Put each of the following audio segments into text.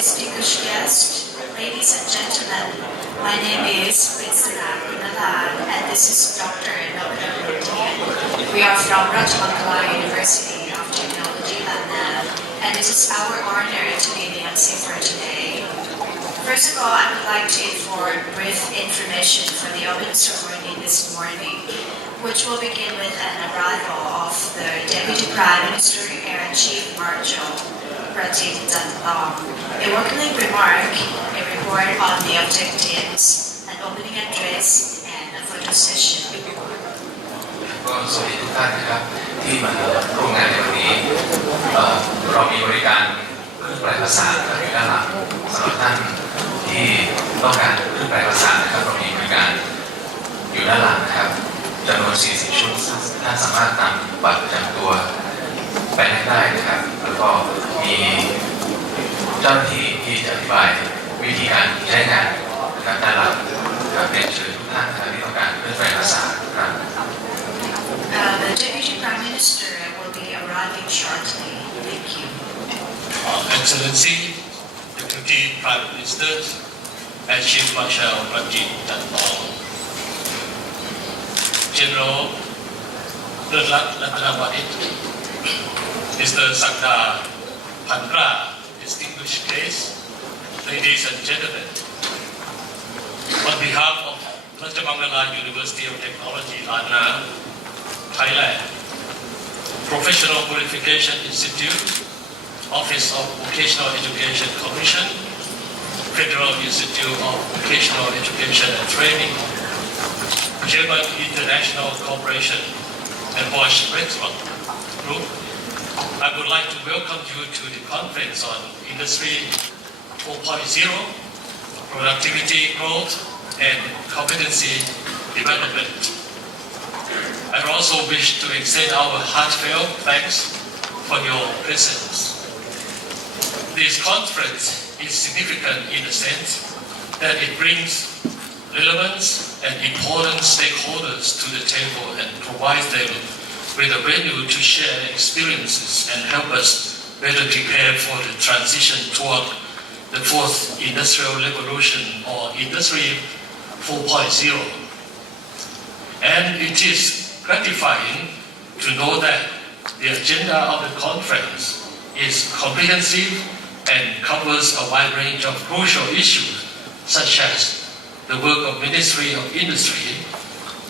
Distinguished guests, ladies and gentlemen, my name is Prince-Nala and this is Dr. Nopra. We are from Rajamangala University of Technology, London, and it is our honor to be the MC for today. First of all, I would like to inform brief information for the open ceremony this morning, which will begin with an arrival of the Deputy Prime Minister and Chief Marshal, Pratik Tantong, a welcoming remark, a report on the objectives, an opening address, and a photo session. ก็สวัสดีทุกท่านนะครับที่มาร่วมงานในวันนี้เรามีบริการเครื่องแปลภาษาอยู่ด้านหลังสำหรับท่านที่ต้องการเครื่องแปลภาษานะครับเรามีบริการอยู่ด้านหลังนะครับจำนวน40ชุดท่านสามารถนำบัตรประจำตัวไปได้นะครับแล้วก็มีเจ้าหน้าที่ที่จะอธิบายวิธีการใช้งานนะครับด้านหลังครับเป็นเชิญทุกท่านที่ต้องการเครื่องแปลภาษาครับ The Deputy Prime Minister will be arriving shortly. Thank you. Excellency, Deputy Prime Minister, and Chief Marshal Pratik Tantong, General Ratnawait, Mr. Sakda Pandra, distinguished guests, ladies and gentlemen. On behalf of Rajamangala University of Technology, London, Thailand, Professional Qualification Institute, Office of Vocational Education Commission, Federal Institute of Vocational Education and Training, German International Corporation, and Bosch Rexroth Group, I would like to welcome you to the conference on Industry 4.0, Productivity Growth, and Competency Development. I also wish to extend our heartfelt thanks for your presence. This conference is significant in the sense that it brings relevant and important stakeholders to the table and provides them with a venue to share experiences and help us better prepare for the transition toward the fourth industrial revolution or Industry 4.0. And it is gratifying to know that the agenda of the conference is comprehensive and covers a wide range of crucial issues such as the work of Ministry of Industry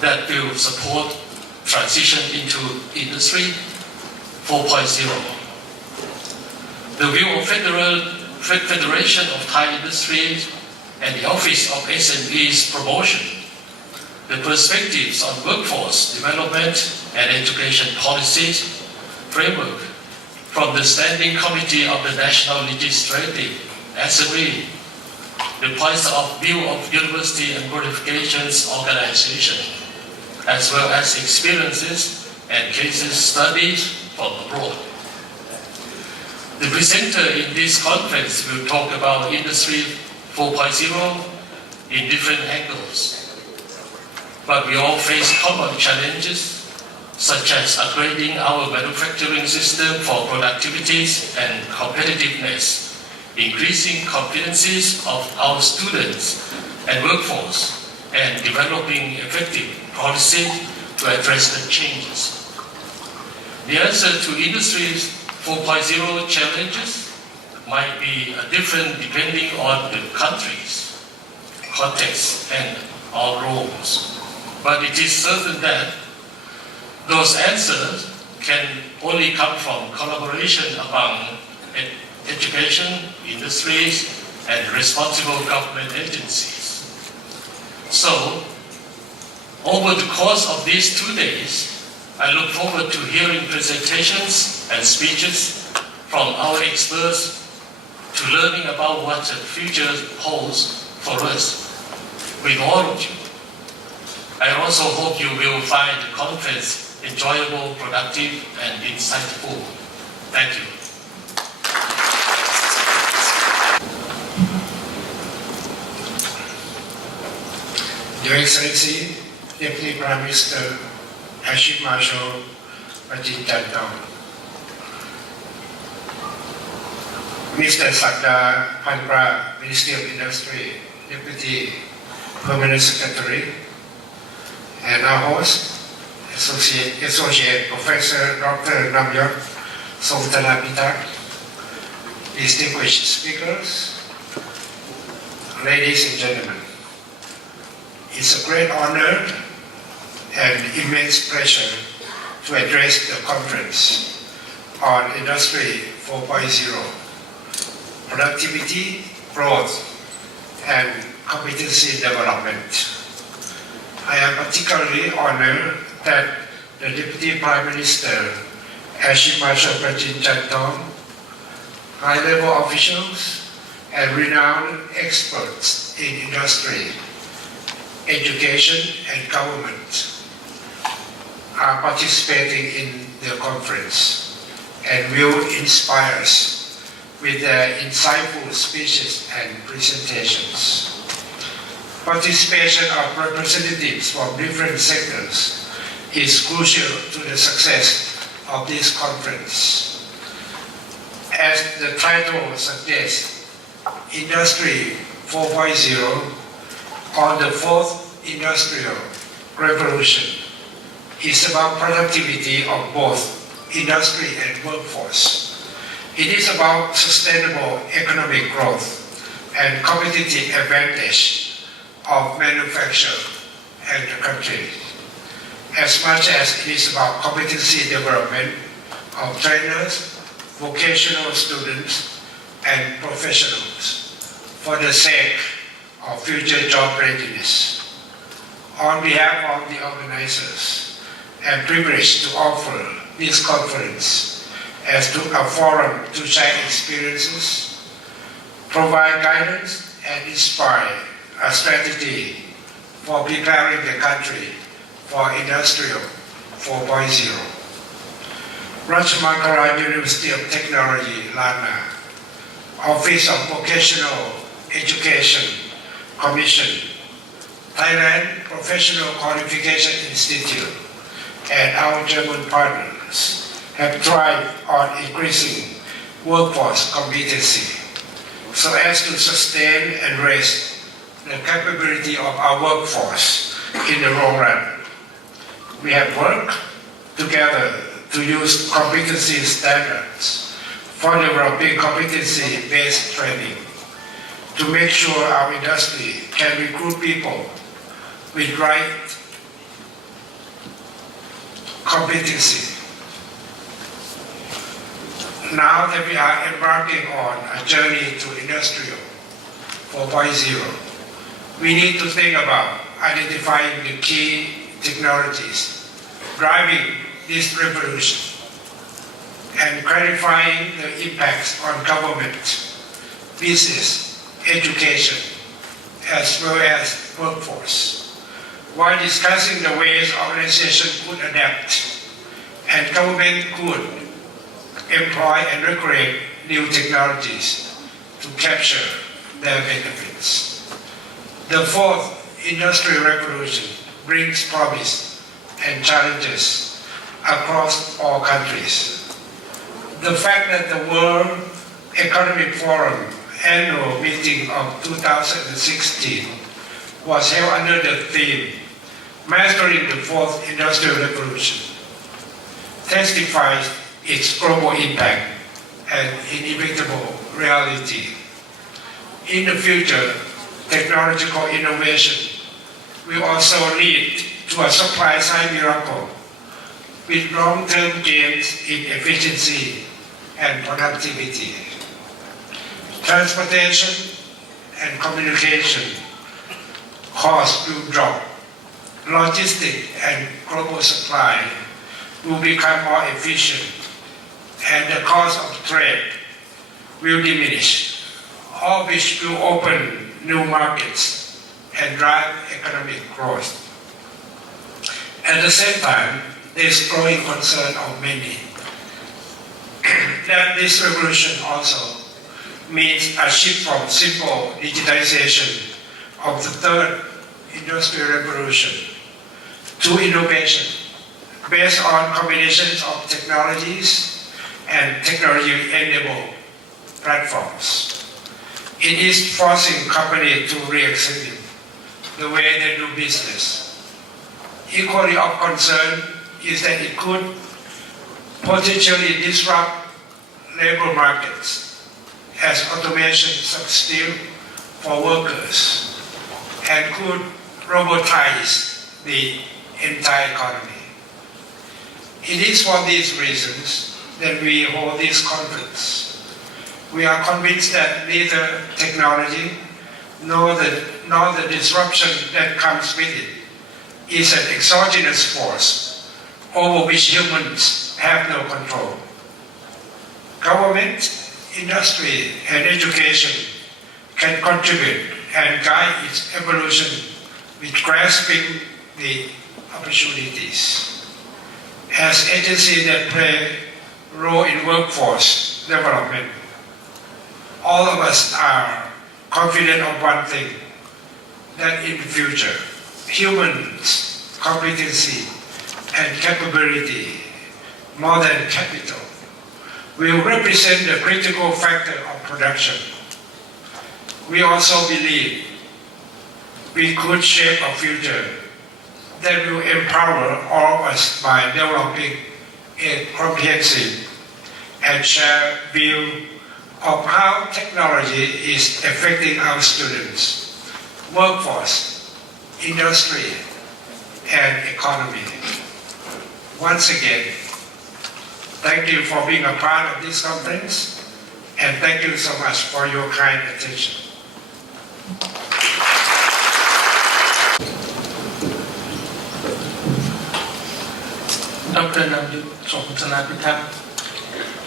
that will support transition into Industry 4.0. The view of Federation of Thai Industries and the Office of SMEs Promotion, the perspectives on workforce development and education policies framework from the Standing Committee of the National Legislative Assembly, the points of view of University and Qualifications Organization, as well as experiences and cases studies from abroad. The presenter in this conference will talk about Industry 4.0 in different angles. But we all face common challenges, such as upgrading our manufacturing system for productivities and competitiveness, increasing competencies of our students and workforce, and developing effective policy to address the changes. The answer to Industry 4.0 challenges might be different depending on the countries, context, and our roles. But it is certain that those answers can only come from collaboration among education, industries, and responsible government agencies. So, over the course of these 2 days, I look forward to hearing presentations and speeches from our experts, to learning about what the future holds for us with all of you. I also hope you will find the conference enjoyable, productive, and insightful. Thank you. Your Excellency, Deputy Prime Minister, and Chief Marshal Pratik Tantong, Mr. Sakda Panpra, Ministry of Industry, Deputy Permanent Secretary, and our host, Associate Professor Dr. Namya Somtana, distinguished speakers, ladies and gentlemen. It's a great honor and immense pleasure to address the conference on Industry 4.0, Productivity, Growth, and Competency Development. I am particularly honored that the Deputy Prime Minister, Air Chief Marshal Prajin Chantong, high-level officials, and renowned experts in industry, education, and government are participating in the conference and will inspire us with their insightful speeches and presentations. Participation of representatives from different sectors is crucial to the success of this conference. As the title suggests, Industry 4.0 on the fourth industrial revolution is about productivity of both industry and workforce. It is about sustainable economic growth and competitive advantage of manufacture and the country, as much as it is about competency development of trainers, vocational students, and professionals for the sake of future job readiness. On behalf of the organizers, I'm privileged to offer this conference as to a forum to share experiences, provide guidance, and inspire a strategy for preparing the country for Industrial 4.0. Rajamankara University of Technology, Lana, Office of Vocational Education Commission, Thailand Professional Qualification Institute, and our German partners have thrived on increasing workforce competency so as to sustain and raise the capability of our workforce in the long run. We have worked together to use competency standards for developing competency-based training to make sure our industry can recruit people with right competency. Now that we are embarking on a journey to Industrial 4.0, we need to think about identifying the key technologies driving this revolution and clarifying the impacts on government, business, education, as well as workforce, while discussing the ways organizations could adapt and government could employ and recreate new technologies to capture their benefits. The fourth industrial revolution brings promise and challenges across all countries. The fact that the World Economic Forum annual meeting of 2016 was held under the theme Mastering the Fourth Industrial Revolution testifies its global impact and inevitable reality. In the future, technological innovation will also lead to a supply-side miracle with long-term gains in efficiency and productivity. Transportation and communication costs will drop. Logistics and global supply will become more efficient, and the cost of trade will diminish, all which will open new markets and drive economic growth. At the same time, there is growing concern of many that this revolution also means a shift from simple digitization of the third industrial revolution to innovation based on combinations of technologies and technology-enabled platforms. It is forcing companies to re-examine the way they do business. Equally of concern is that it could potentially disrupt labor markets as automation substitute for workers and could robotize the entire economy. It is for these reasons that we hold this conference. We are convinced that neither technology nor the disruption that comes with it is an exogenous force over which humans have no control. Government, industry, and education can contribute and guide its evolution with grasping the opportunities. As agencies that play a role in workforce development, all of us are confident of one thing, that in the future, humans' competency and capability, more than capital, will represent the critical factor of production. We also believe we could shape a future that will empower all of us by developing a comprehensive and shared view of how technology is affecting our students, workforce, industry, and economy. Once again, thank you for being a part of this conference, and thank you so much for your kind attention. ดร.นำยุทธสมธนาพิทักษ์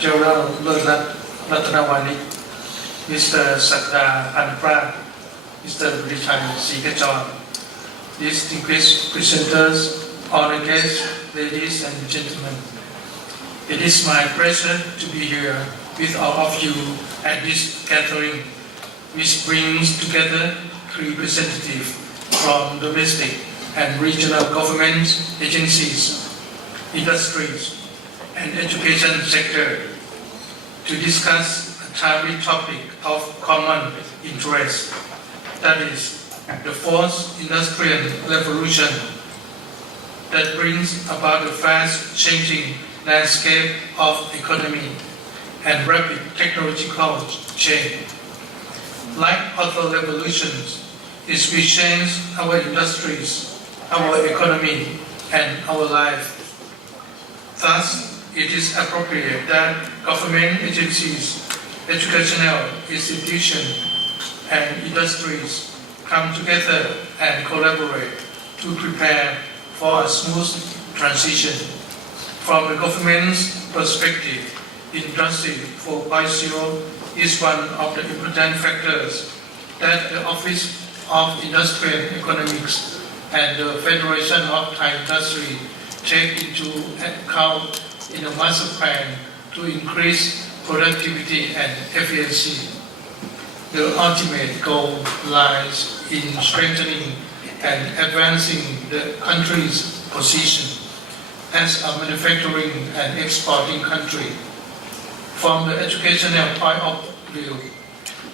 General เลิศรัตนวานิช Mr. ศักดาพันธุ์ปราช Mr. บริชัยศรีกจร Distinguished presenters, honored guests, ladies and gentlemen. It is my pleasure to be here with all of you at this gathering, which brings together three representatives from domestic and regional government agencies, industries, and education sector to discuss a timely topic of common interest, that is, the fourth industrial revolution that brings about the fast-changing landscape of economy and rapid technological change. Like other revolutions, it will change our industries, our economy, and our life. Thus, it is appropriate that government agencies, educational institutions, and industries come together and collaborate to prepare for a smooth transition. From the government's perspective, Industry 4.0 is one of the important factors that the Office of Industrial Economics and the Federation of Thai Industry take into account in a master plan to increase productivity and efficiency. The ultimate goal lies in strengthening and advancing the country's position as a manufacturing and exporting country. From the educational point of view,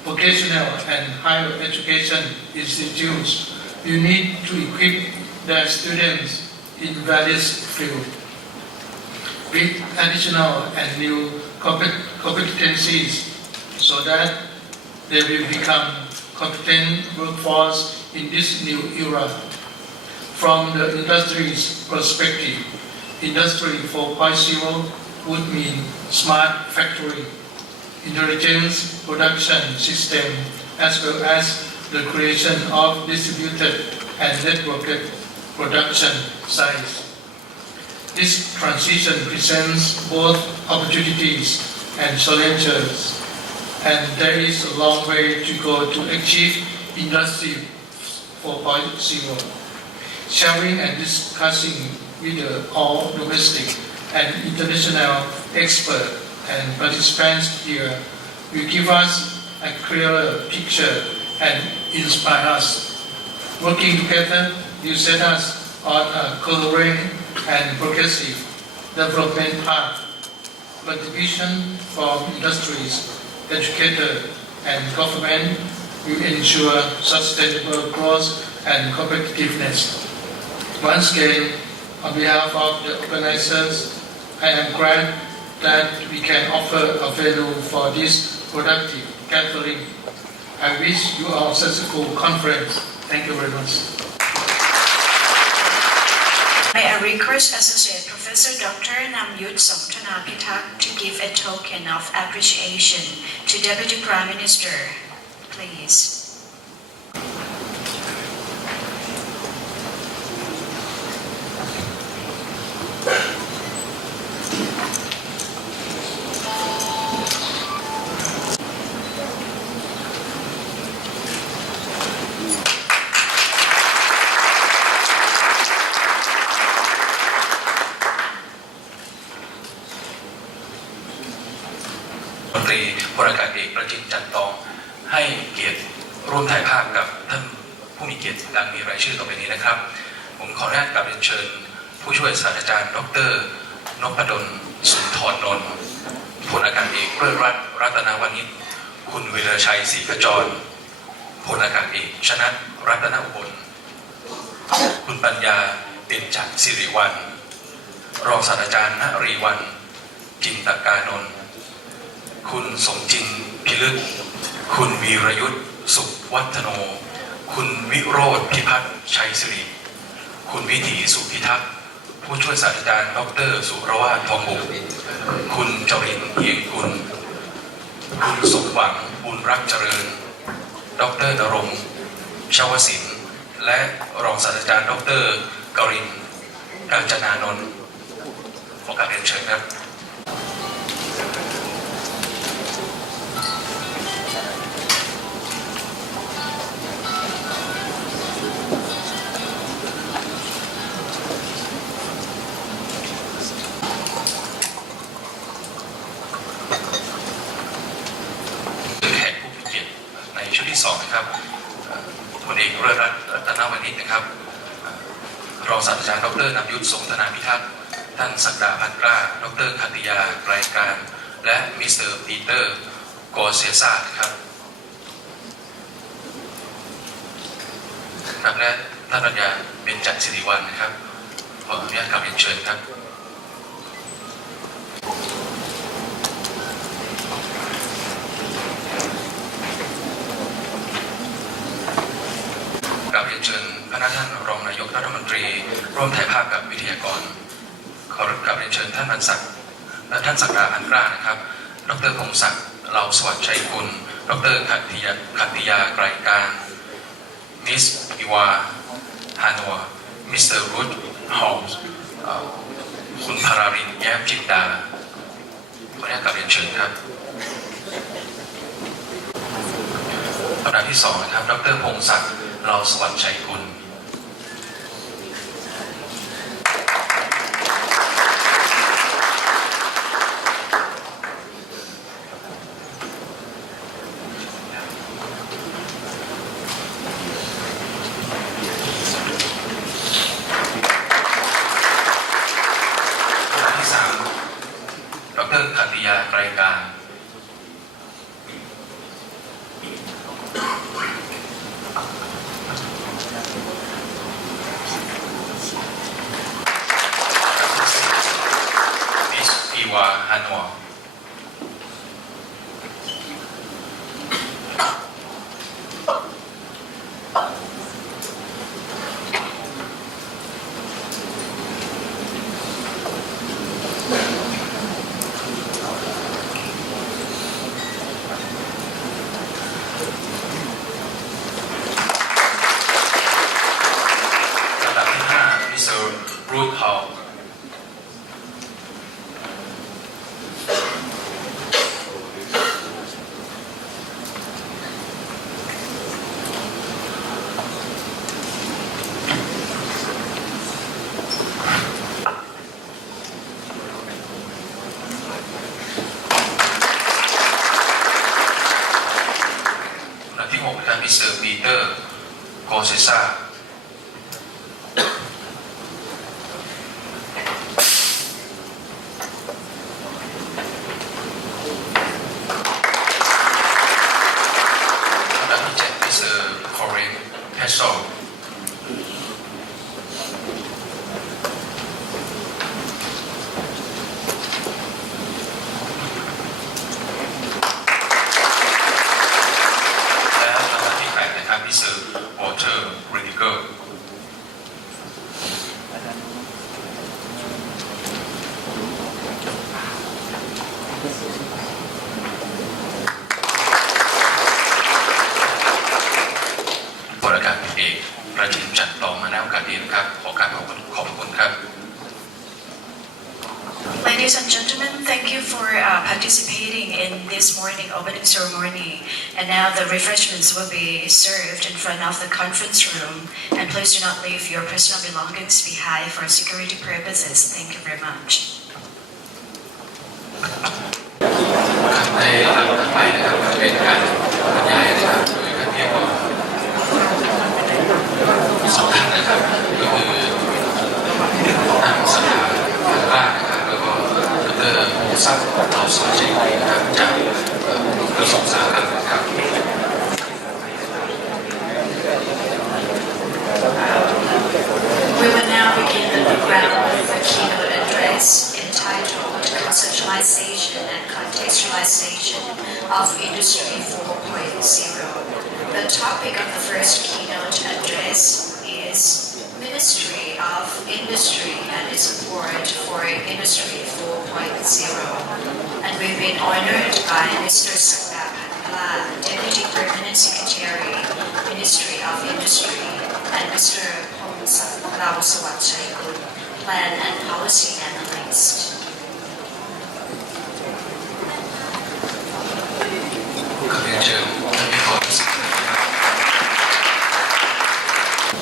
vocational and higher education institutes will need to equip their students in various fields with additional and new competencies so that they will become competent workforce in this new era. From the industry's perspective, Industry 4.0 would mean smart factory, intelligence production system, as well as the creation of distributed and networked production sites. This transition presents both opportunities and challenges, and there is a long way to go to achieve Industry 4.0. Sharing and discussing with all domestic and international experts and participants here will give us a clearer picture and inspire us. Working together will set us on a coherent and progressive development path. Contribution from industries educator, and government will ensure sustainable growth and competitiveness. Once again, on behalf of the organizers, I am glad that we can offer a venue for this productive gathering. I wish you all a successful conference. Thank you very much. May I request Associate Professor Dr. Namyut Somthanapitak to give a token of appreciation to Deputy Prime Minister, please. มนตรีพลอากาศเอกประจิตรจันทร์ตองให้เกียรติร่วมถ่ายภาพกับท่านผู้มีเกียรติดังมีรายชื่อต่อไปนี้นะครับผมขออนุญาตกราบเรียนเชิญผู้ช่วยศาสตราจารย์ดร.นพดลสุนทรนนท์พลอากาศเอกเลิศรัตนวณิชคุณวีรชัยศรีขจรพลอากาศเอกชนัทรัตนอุบลคุณปัญญาเด่นจักรสิริวัลย์รองศาสตราจารย์ณรีวรรณจินตกานนท์คุณสมจินพิลึกคุณวีรยุทธสุขวัฒโนคุณวิโรธพิพัฒน์ชัยสิริคุณวิถีสุพิทักษ์ผู้ช่วยศาสตราจารย์ดร.สุรวาททองบุตรคุณจรินเอียงกุลคุณสมหวังบุญรักเจริญดร.ณรงค์ชวศิลป์และรองศาสตราจารย์ดร.กรินทร์กาญจนานนท์ขอกราบเรียนเชิญครับชุดที่2นะครับพลเอกเลิศรัตนวณิชนะครับรองศาสตราจารย์ดร.นำยุทธสงธนาพิทักษ์ท่านศักดาพันกล้าดร.คัตติยาไกรการและมิสเตอร์ปีเตอร์โกเซซ่านะครับและท่านปัญญาเบญจสิริวัลย์นะครับขออนุญาตกราบเรียนเชิญครับกราบเรียนเชิญพระท่านรองนายกรัฐมนตรีร่วมถ่ายภาพกับวิทยากรขอกราบเรียนเชิญท่านบรรศักดิ์และท่านศักดาพันกล้านะครับดร.พงศักดิ์เหล่าสวัสดิ์ชัยกุลดร.ขัตติยาไกรการมิสอิวาฮานัวมิสเตอร์รูทฮอลส์คุณพารารินแย้มจินดาขออนุญาตกราบเรียนเชิญครับลำดับที่2นะครับดร.พงศักดิ์เราสวัสดิ์ชัยกุลลำดับที่3ดร.คัตติยาไกรการวาฮานอระดับที่5มิสเตอร์รูทฮอลที่6นะครับมิสเตอร์ปีเตอร์โกเซซ่าล That's all. Mr. Walter Rediger. บริการเอกประชุมจัดรองมาแล้วการดีนะครับขอการขอบคุณครับ Ladies and gentlemen, thank you for participating in this morning opening ceremony. And now the refreshments will be served in front of the conference room. And please do not leave your personal belongings behind for security purposes. Thank you very much. ในลำดับต่อไปนะครับจะเป็นการบรรยายนะครับโดยการเรียกว่าสองท่านนะครับก็คือท่านสภาบ้านนะครับแล้วก็ดร.ศักดิ์เราสอนใจนะครับจากกระทรวงสาธารณสุขครับ We will now begin the program with a keynote address entitled Conceptualization and Contextualization of Industry 4.0. The topic of the first keynote address is Ministry of Industry and its support for Industry 4.0. And we've been honored by Mr. Sakda Panpla, Deputy Permanent Secretary, Ministry of Industry, and Mr. Rao Sawat-Chaikun, Plan and Policy Analyst.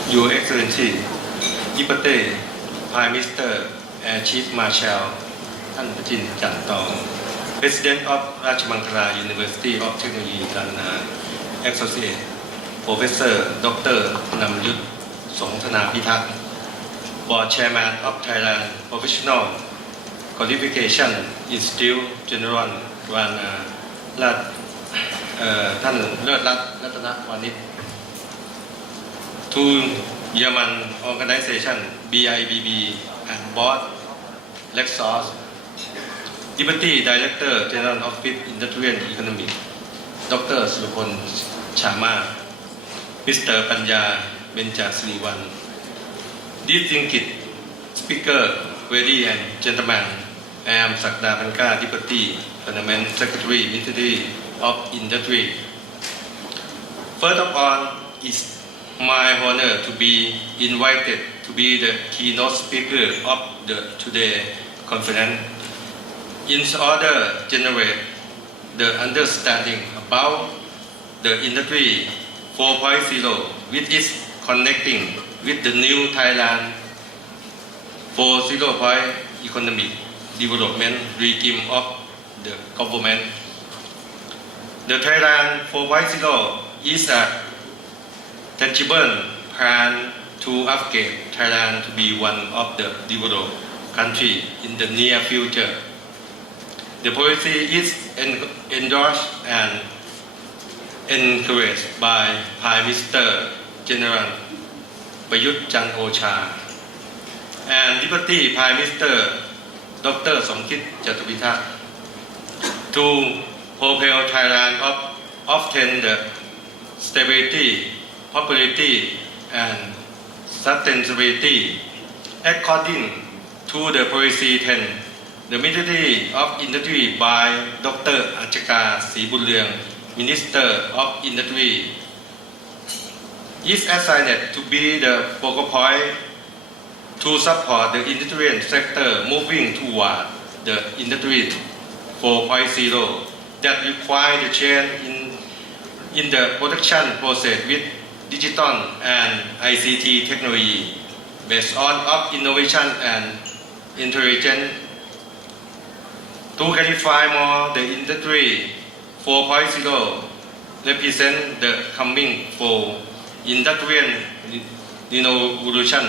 Your Excellency, Deputy Prime Minister and Chief Marshal ท่านประจินจันทอง President of ราชมังคลา University of Technology ลานนา Associate Professor Dr. นำยุทธสงธนาพิทักษ์ Board Chairman of Thailand Professional Qualification Institute General วานาท่านเลิศรัตน์รัตนวานิช To German Organization BIBB and Board Lexos Deputy Director General Office Industrial Economy Dr. สุรพลชามา Mr. ปัญญาเบญจศิริวัลย์ Distinguished Speaker Ladies and Gentlemen I am Sakda Panka Deputy Permanent Secretary Ministry of Industry First of all is my honor to be invited to be the keynote speaker of the today conference. In order to generate the understanding about the industry 4.0 with its connecting with the new Thailand 4.0 economic development regime of the government. The Thailand 4.0 is a tangible plan to upgrade Thailand to be one of the developed countries in the near future. The policy is endorsed and encouraged by Prime Minister General Prayut Chan-o-cha and Deputy Prime Minister Dr. Somkit Jatuvitak to propel Thailand up obtain the stability, prosperity, and sustainability according to the policy 10. The Ministry of Industry by Dr. Achaka Sribullrung, Minister of Industry, is assigned to be the focal point to support the industrial sector moving toward the Industry 4.0 that require the change in the production process with digital and ICT technology based on of innovation and intelligence. To clarify more, the Industry 4.0 represents the coming for industrial revolution.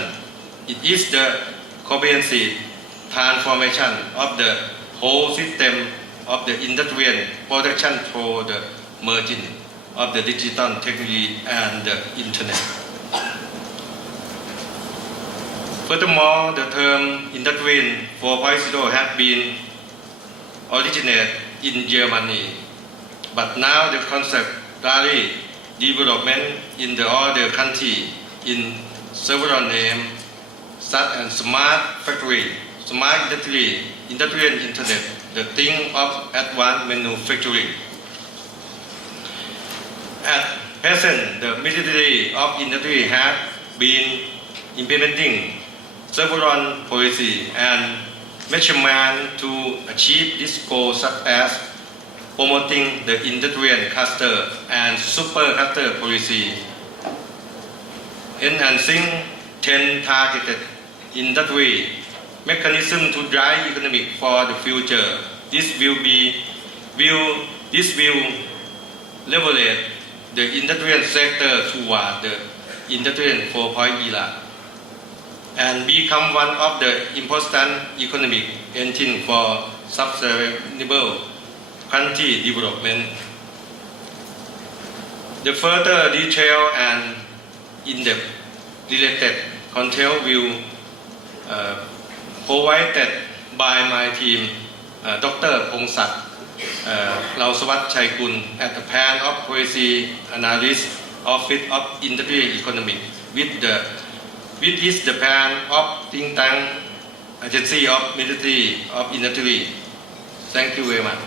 It is the comprehensive transformation of the whole system of the industrial production through the merging of the digital technology and the internet. Furthermore, the term Industry 4.0 has been originated in Germany, but now the concept rarely development in the other country in several names such as smart factory, smart industry, industrial internet, the thing of advanced manufacturing. At present, the Ministry of Industry has been implementing several policies and measurements to achieve this goal, such as promoting the industrial cluster and super cluster policy, enhancing 10 targeted industry mechanism to drive economic for the future. This will leverage the industrial sector toward the industrial 4.0 era and become one of the important economic engine for sustainable country development. The further detail and in-depth related content will provided by my team, Dr. พงศักดิ์เลาสวัสดิ์ชัยกุล at the Plan of Policy Analyst Office of Industry Economic with is the plan of think tank Agency of Ministry of Industry. Thank you very much.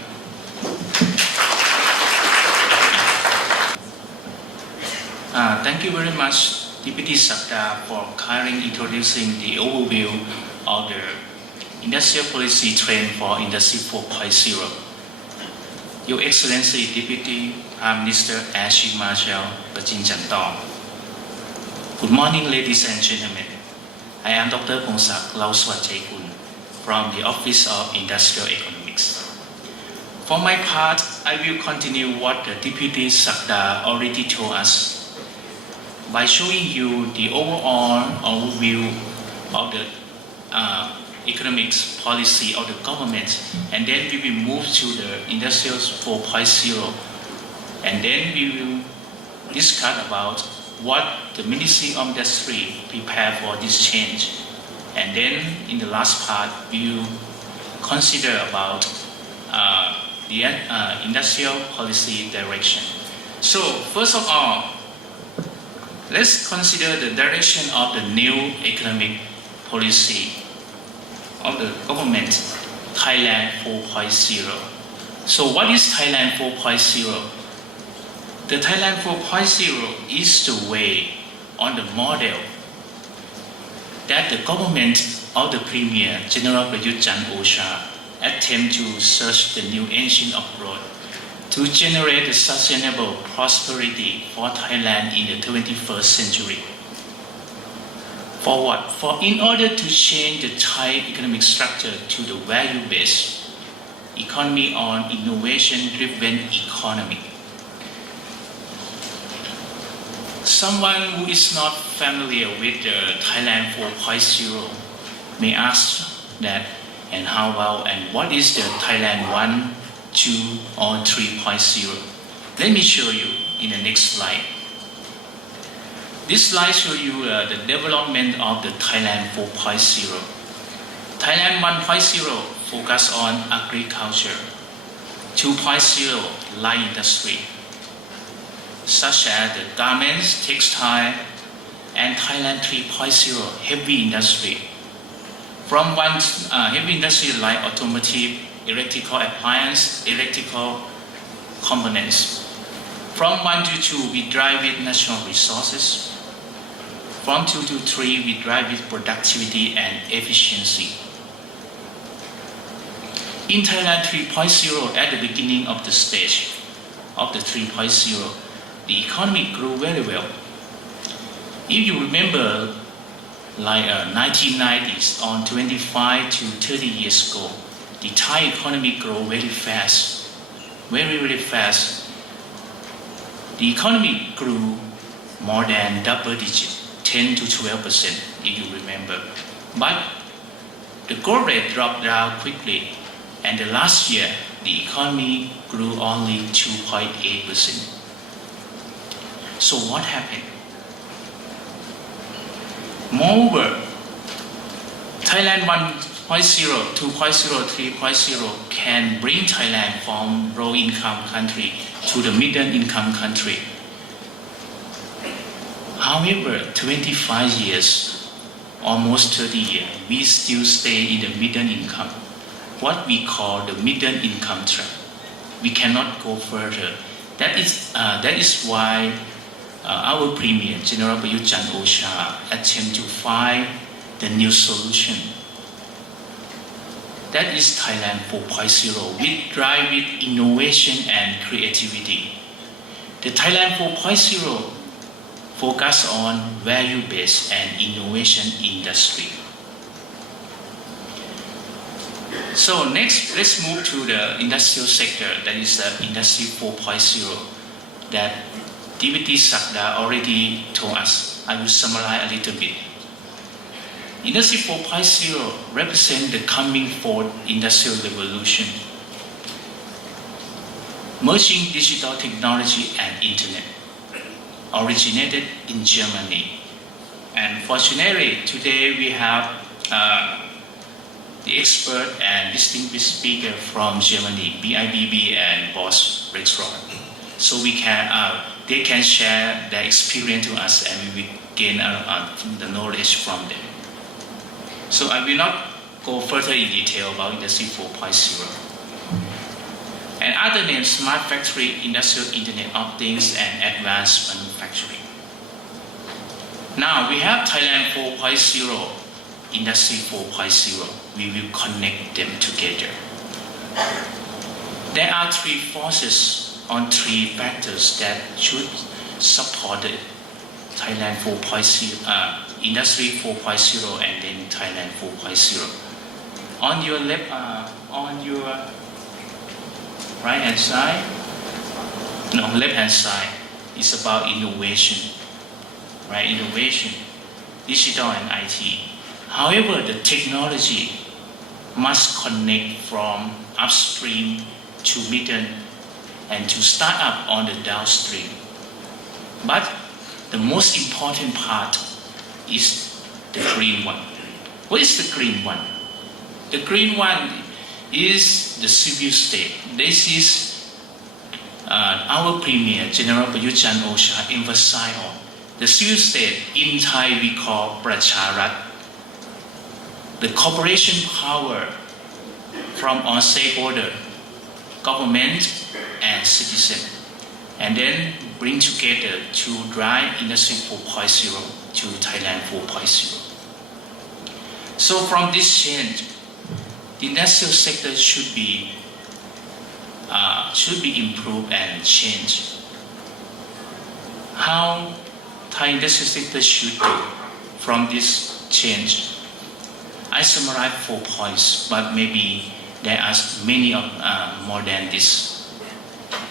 Thank you very much, Deputy Sakda, for kindly introducing the overview of the industrial policy trend for Industry 4.0. Your Excellency Deputy Prime Minister Air Chief Marshal Prajin Chantong. Good morning, ladies and gentlemen. I am Dr. พงศักดิ์เลาสวัสดิ์ชัยกุล from the Office of Industrial Economics. For my part, I will continue what the Deputy Sakda already told us by showing you the overall overview of the economics policy of the government, and then we will move to the Industrial 4.0, and then we will discuss about what the Ministry of Industry prepare for this change, and then in the last part we will consider about the industrial policy direction. So first of all, let's consider the direction of the new economic policy of the government, Thailand 4.0. So what is Thailand 4.0? The Thailand 4.0 is the way on the model that the government of the Premier General Prayut Chan-o-cha attempt to search the new engine of growth to generate a sustainable prosperity for Thailand in the 21st century. For what? For in order to change the Thai economic structure to the value-based economy on innovation-driven economy. Someone who is not familiar with the Thailand 4.0 may ask that, and how about, and what is the Thailand 1, 2, or 3.0? Let me show you in the next slide. This slide shows you the development of the Thailand 4.0. Thailand 1.0 focus on agriculture. 2.0 light industry, such as the garments, textile, and Thailand 3.0 heavy industry. From one heavy industry like automotive, electrical appliance, electrical components. From 1 to 2, we drive with natural resources. From 2 to 3, we drive with productivity and efficiency. In Thailand 3.0, at the beginning of the stage of the 3.0, the economy grew very well. If you remember, like 1990s, on 25 to 30 years ago, the Thai economy grew very fast, very fast. The economy grew more than double digit, 10 to 12%, if you remember. But the growth rate dropped down quickly, and the last year, the economy grew only 2.8%. So what happened? Moreover, Thailand 1.0, 2.0, 3.0 can bring Thailand from low-income country to the middle-income country. However, 25 years, almost 30 years, we still stay in the middle income, what we call the middle income trap. We cannot go further. That is why our Premier, General Prayut Chan-o-cha, attempt to find the new solution. That is Thailand 4.0, with drive with innovation and creativity. The Thailand 4.0 focus on value-based and innovation industry. So next, let's move to the industrial sector, that is the Industry 4.0 that Deputy Sakda already told us. I will summarize a little bit. Industry 4.0 represents the coming fourth industrial revolution, merging digital technology and internet, originated in Germany. And fortunately, today we have the expert and distinguished speaker from Germany, BIBB and Bosch Restaurant. So they can share their experience to us and we will gain the knowledge from them. So I will not go further in detail about Industry 4.0. And other names, Smart Factory, Industrial Internet of Things, and Advanced Manufacturing. Now we have Thailand 4.0, Industry 4.0. We will connect them together. There are three forces on three factors that should support the Thailand 4.0, Industry 4.0, and then Thailand 4.0. On your left, on your right hand side, no, left hand side is about innovation, right? Innovation, digital and IT. However, the technology must connect from upstream to middle and to start up on the downstream. But the most important part is the green one. What is the green one? The green one is the civil state. This is our Premier, General Prayut Chan-o-cha, emphasize on. The civil state, in Thai we call Pracharat, the cooperation power from all stakeholders, government and citizen, and then bring together to drive Industry 4.0 to Thailand 4.0. So from this change, the industrial sector should be improved and changed. How Thai industrial sector should do from this change? I summarize 4 points, but maybe there are many more than this.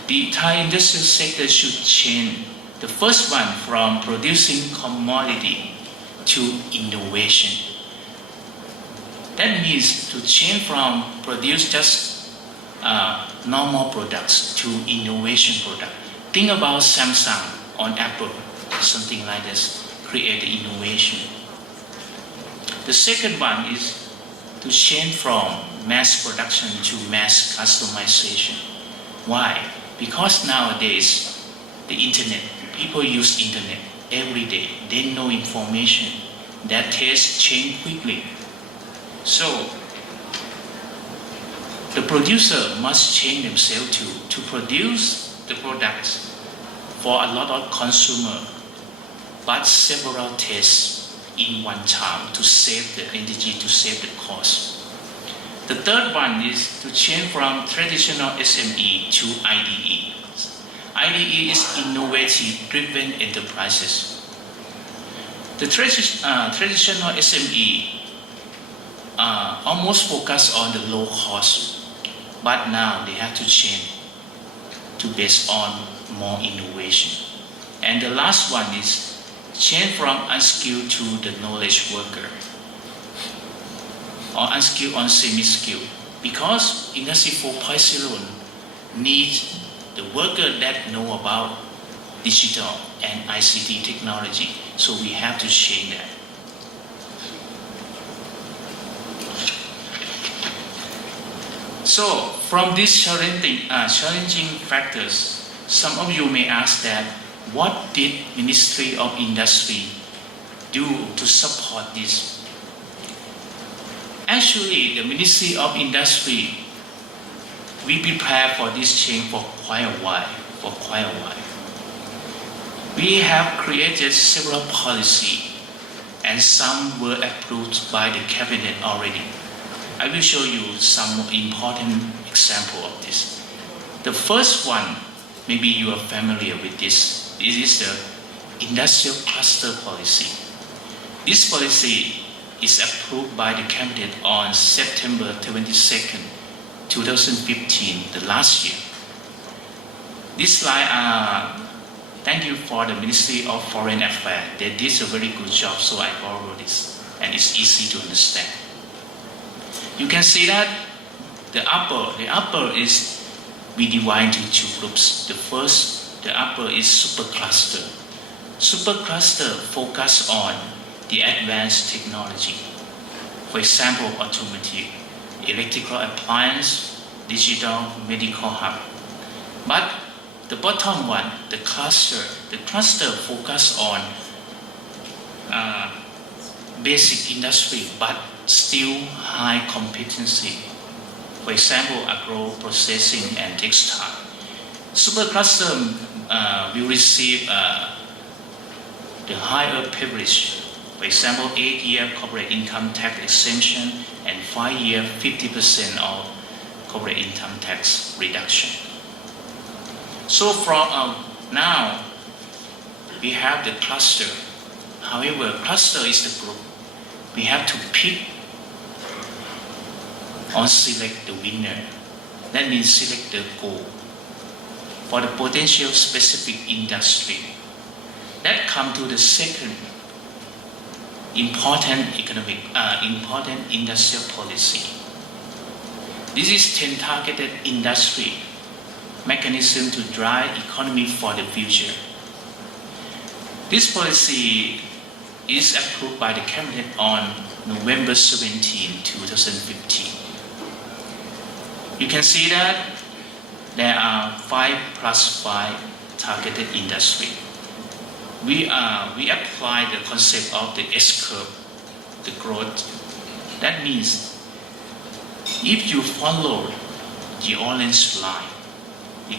The Thai industrial sector should change. The first one, from producing commodity to innovation. That means to change from produce just normal products to innovation product. Think about Samsung or Apple, something like this, create the innovation. The second one is to change from mass production to mass customization. Why? Because nowadays, the internet, people use internet every day. They know information. That taste change quickly. So, the producer must change themselves to produce the products for a lot of consumer, but several tastes in one time to save the energy, to save the cost. The third one is to change from traditional SME to IDE. IDE is innovative driven enterprises. The traditional SME almost focus on the low cost, but now they have to change to based on more innovation. And the last one is change from unskilled to the knowledge worker, or unskilled on semi-skilled, because Industry 4.0 needs the worker that know about digital and ICT technology, so we have to change that. So from these challenging factors, some of you may ask that what did Ministry of Industry do to support this? Actually, the Ministry of Industry, we prepared for this change for quite a while. We have created several policies and some were approved by the cabinet already. I will show you some important example of this. The first one, maybe you are familiar with this. This is the industrial cluster policy. This policy is approved by the cabinet on September 22nd, 2015, the last year. This slide, thank you for the Ministry of Foreign Affairs. They did a very good job, so I borrow this, and it's easy to understand. You can see that the upper is we divide into two groups. The first, the upper is supercluster. Supercluster focus on the advanced technology. For example, automotive, electrical appliance, digital, medical hub. But the bottom one, the cluster focus on basic industry, but still high competency. For example, agro processing and textile. Supercluster will receive the higher privilege. For example, 8-year corporate income tax exemption and 5-year 50% of corporate income tax reduction. So from now, we have the cluster. However, cluster is the group. We have to pick or select the winner. That means select the goal for the potential specific industry. That comes to the second important industrial policy. This is 10 targeted industry mechanism to drive economy for the future. This policy is approved by the cabinet on November 17, 2015. You can see that there are 5 plus 5 targeted industry. We apply the concept of the S-curve, the growth. That means if you follow the orange line, the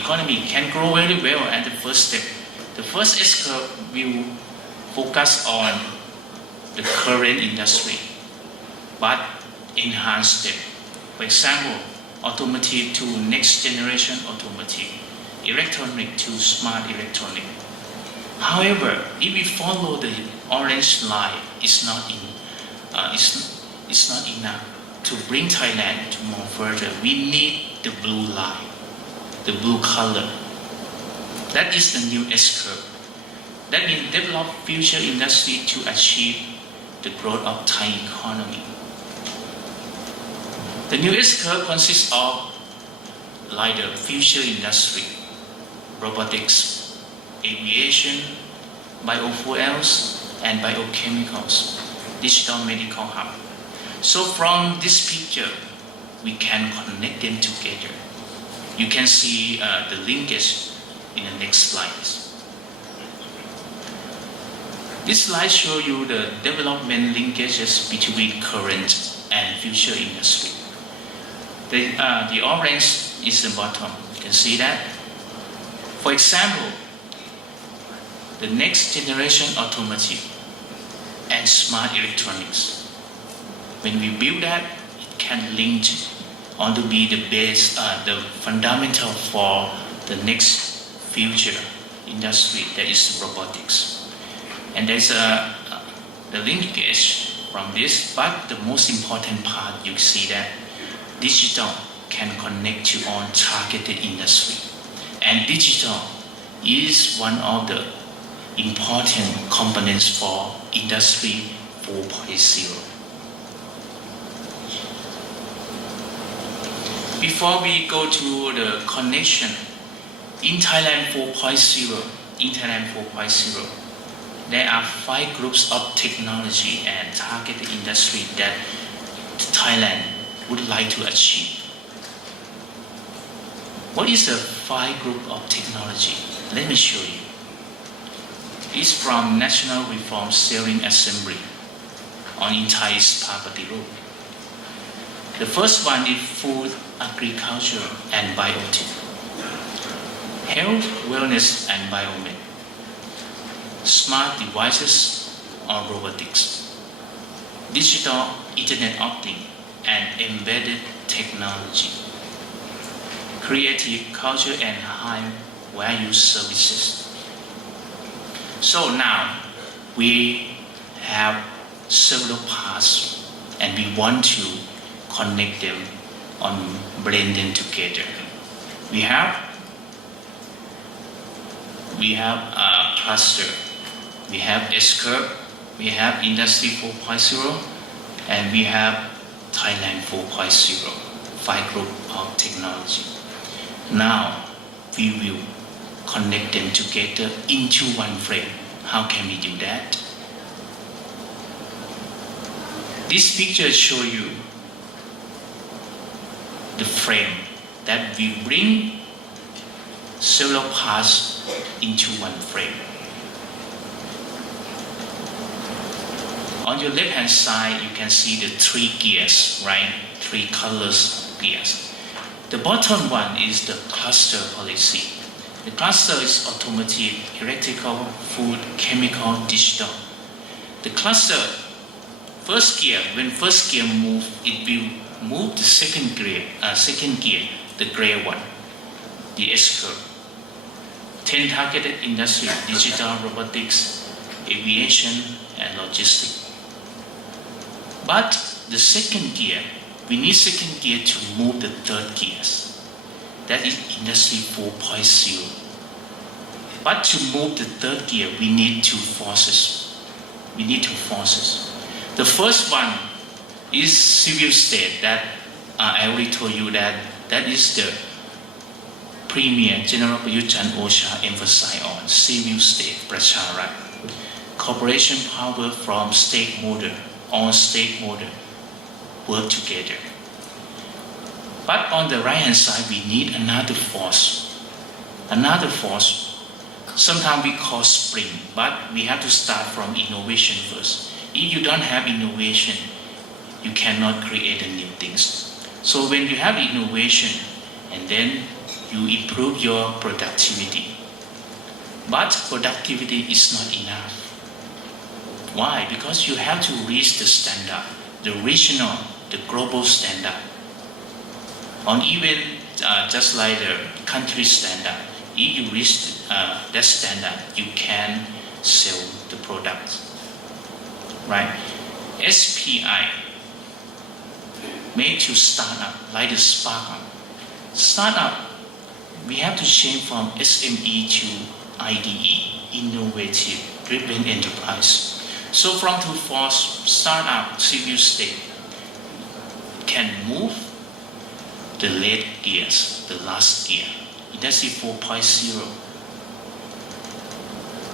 economy can grow very well at the first step. The first S-curve will focus on the current industry, but enhance them. For example, automotive to next generation automotive, electronic to smart electronic. However, if we follow the orange line, it's not enough to bring Thailand to more further. We need the blue line, the blue color. That is the new S-curve. That means develop future industry to achieve the growth of Thai economy. The new S-curve consists of like the future industry, robotics, aviation, biofuels, and biochemicals, digital medical hub. So from this picture, we can connect them together. You can see the linkage in the next slides. This slide shows you the development linkages between current and future industry. The orange is the bottom. You can see that. For example, the next generation automotive and smart electronics. When we build that, it can link on to be the base, the fundamental for the next future industry, that is robotics. And there's the linkage from this, but the most important part, you see that digital can connect you on targeted industry. And digital is one of the important components for Industry 4.0. Before we go to the connection, in Thailand 4.0, there are 5 groups of technology and targeted industry that Thailand would like to achieve. What is the 5 group of technology? Let me show you. It's from National Reform Steering Assembly on entire property law. The first one is food, agriculture, and biotech. Health, wellness, and biomed. Smart devices or robotics. Digital Internet of Things and embedded technology. Creative culture and high value services. So now we have several parts and we want to connect them and blend them together. We have a cluster, we have S-curve, we have Industry 4.0, and we have Thailand 4.0, 5 group of technology. Now we will connect them together into one frame. How can we do that? This picture shows you the frame that we bring several parts into one frame. On your left hand side, you can see the 3 gears, right? 3 colors gears. The bottom one is the cluster policy. The cluster is automotive, electrical, food, chemical, digital. The cluster, first gear, when first gear move, it will move the second gear, the gray one, the S-curve. 10 targeted industry, digital, robotics, aviation, and logistics. But the second gear, we need second gear to move the third gears. That is Industry 4.0. But to move the third gear, we need 2 forces. The first one is civil state that I already told you that is the Premier General Prayut Chan-o-cha emphasized on civil state, Pracharat. Cooperation power from stakeholder, all stakeholder work together. But on the right hand side, we need another force. Sometimes we call spring, but we have to start from innovation first. If you don't have innovation, you cannot create new things. So when you have innovation, and then you improve your productivity. But productivity is not enough. Why? Because you have to reach the standard, the regional, the global standard. On even just like the country standard, if you reach that standard, you can sell the product. Right? SPI made to start up, like the startup. Startup, we have to change from SME to IDE, innovative driven enterprise. So from to force startup, civil state can move the late gears, the last gear, Industry 4.0.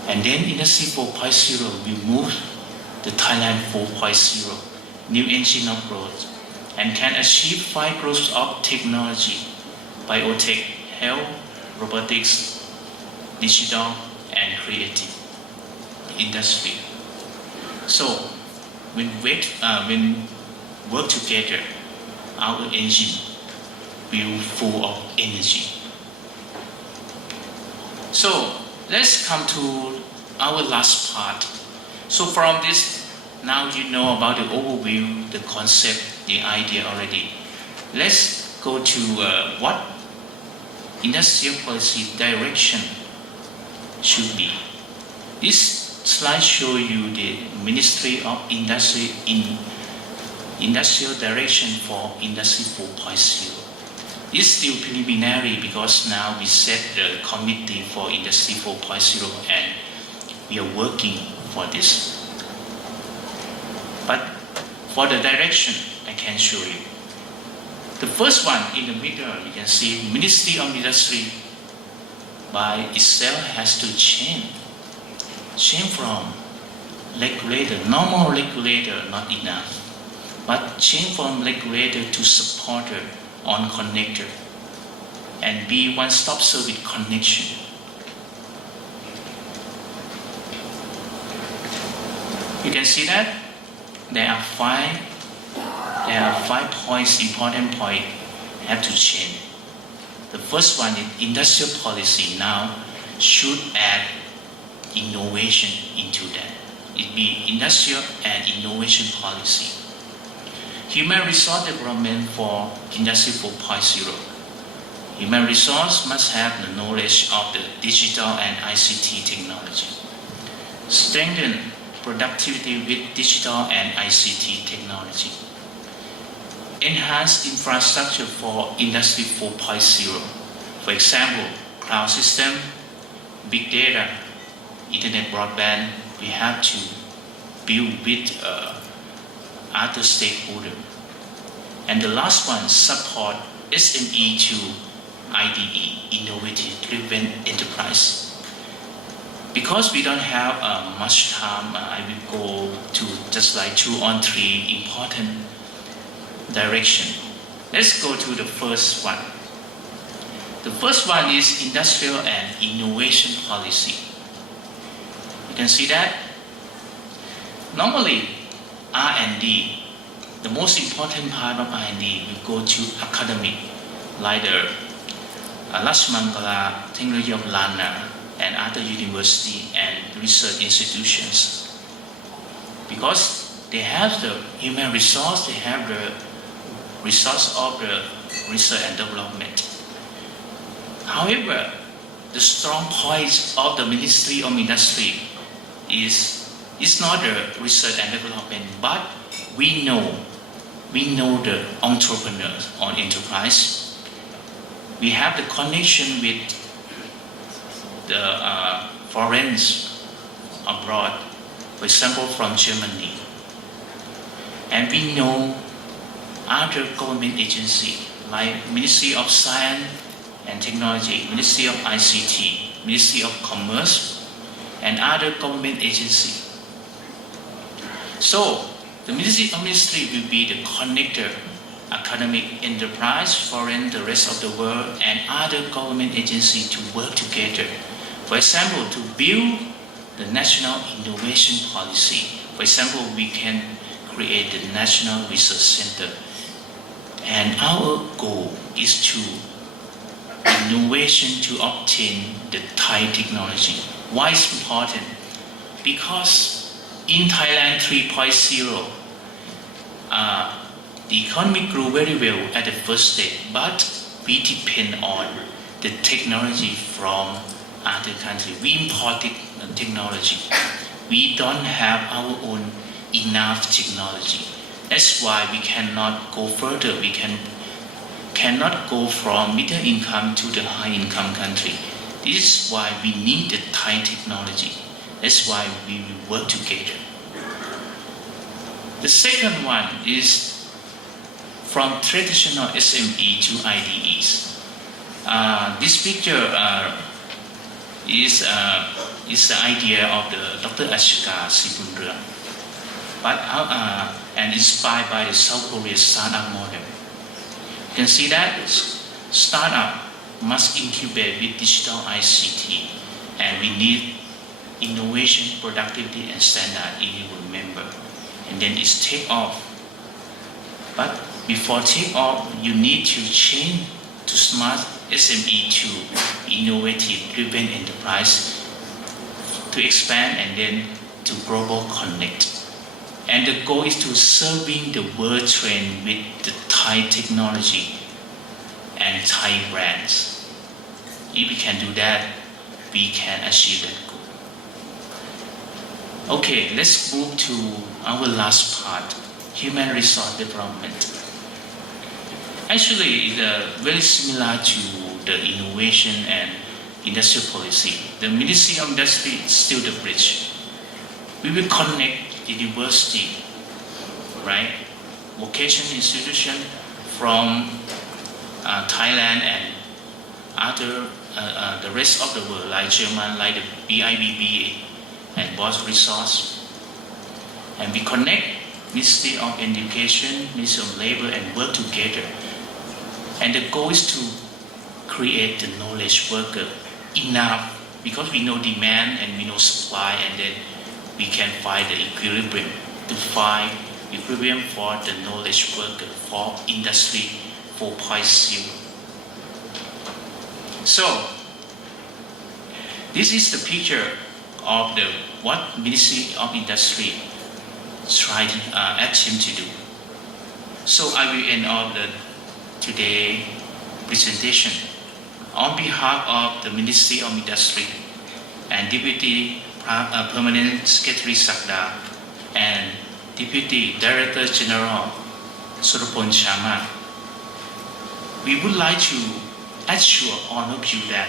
And then Industry 4.0 will move the Thailand 4.0, new engine of growth, and can achieve 5 groups of technology, biotech, health, robotics, digital, and creative industry. So when work together, our engine will full of energy. So let's come to our last part. So from this, now you know about the overview, the concept, the idea already. Let's go to what industrial policy direction should be. This slide shows you the Ministry of Industry in industrial direction for Industry 4.0. It's still preliminary because now we set the committee for Industry 4.0 and we are working for this. But for the direction, I can show you. The first one in the middle, you can see Ministry of Industry by itself has to change from regulator, normal regulator, not enough, but change from regulator to supporter on connector. and be one-stop service connection. You can see that there are five points, important points have to change. The first one is industrial policy now should add innovation into that. It be industrial and innovation policy. Human resource development for Industry 4.0. Human resource must have the knowledge of the digital and ICT technology. Strengthen productivity with digital and ICT technology. Enhance infrastructure for Industry 4.0. For example, cloud system, big data, internet broadband, we have to build with other stakeholders. And the last one, support SME to IDE, Innovative Driven Enterprise. Because we don't have much time, I will go to just like 2 or 3 important direction. Let's go to the first one. The first one is industrial and innovation policy. You can see that. Normally, R&D, the most important part of R&D will go to academic, like the Lashmangala, Technology of Lana, and other university and research institutions. Because they have the human resource, they have the resource of the research and development. However, the strong point of the Ministry of Industry is not the research and development, but we know the entrepreneurs or enterprise. We have the connection with the foreigners abroad, for example from Germany. And we know other government agencies like Ministry of Science and Technology, Ministry of ICT, Ministry of Commerce, and other government agencies. So, the Ministry of Industry will be the connector, academic enterprise, foreign, the rest of the world, and other government agencies to work together. For example, to build the national innovation policy. For example, we can create the National Research Center. And our goal is to innovation to obtain the Thai technology. Why is it important? Because in Thailand 3.0, the economy grew very well at the first stage, but we depend on the technology from other countries. We import technology. We don't have our own enough technology. That's why we cannot go further. We cannot go from middle income to the high income country. This is why we need the Thai technology. That's why we will work together. The second one is from traditional SME to IDEs. This picture is the idea of the Dr. Ashika Sipunra, but and inspired by the South Korean startup model. You can see that startup must incubate with digital ICT, and we need innovation, productivity, and standard, if you remember. And then it's take off. But before take off, you need to change to smart SME to innovative driven enterprise to expand and then to global connect. And the goal is to serving the world trend with the Thai technology and Thai brands. If we can do that, we can achieve that goal. Okay, let's move to our last part, human resource development. Actually, it's very similar to the innovation and industrial policy. The Ministry of Industry is still the bridge. We will connect the university, right? Vocational institution from Thailand and other the rest of the world, like German, like the BIBB and Boss Resource, and we connect Ministry of Education, Ministry of Labor, and work together. And the goal is to create the knowledge worker enough because we know demand and we know supply, and then we can find the equilibrium to find equilibrium for the knowledge worker for industry 4.0. So this is the picture of the what Ministry of Industry try to attempt to do. So I will end off the today presentation on behalf of the Ministry of Industry and Deputy Permanent Secretary Sakda and Deputy Director General Surapon Sharma. We would like to assure all of you that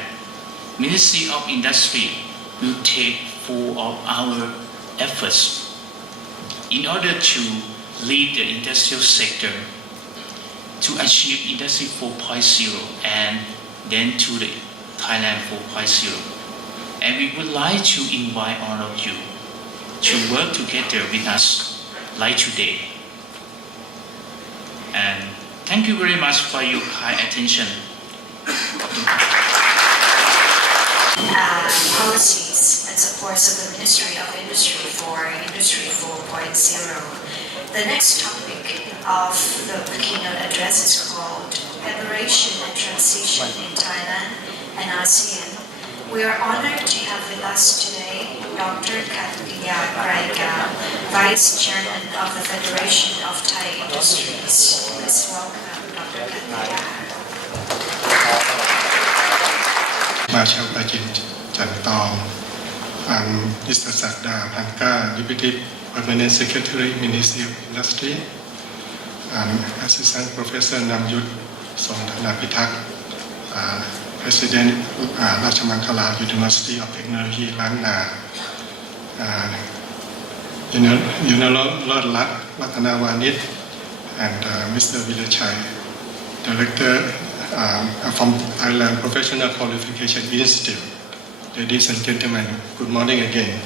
Ministry of Industry will take full of our efforts in order to lead the industrial sector to achieve Industry 4.0 and then to the Thailand 4.0. And we would like to invite all of you to work together with us like today. And thank you very much for your kind attention. Policies and supports of the Ministry of Industry for Industry 4.0. The next topic of the keynote address is called Preparation and Transition in Thailand and ASEAN. We are honored to have with us today Dr. Kathiya Graika, Vice Chairman of the Federation of Thai Industries. Please welcome Dr. Kathiya. Marshal Ajit Chantong, I'm Mr. Sakda Pankar, Deputy Permanent Secretary, Ministry of Industry, and Assistant Professor Namyut Songthanapitak, President Rajamankala University of Technology, Lanna, Lord Ratanawanit, and Mr. Villachai, Director from Thailand Professional Qualification Institute. Ladies and gentlemen, good morning again.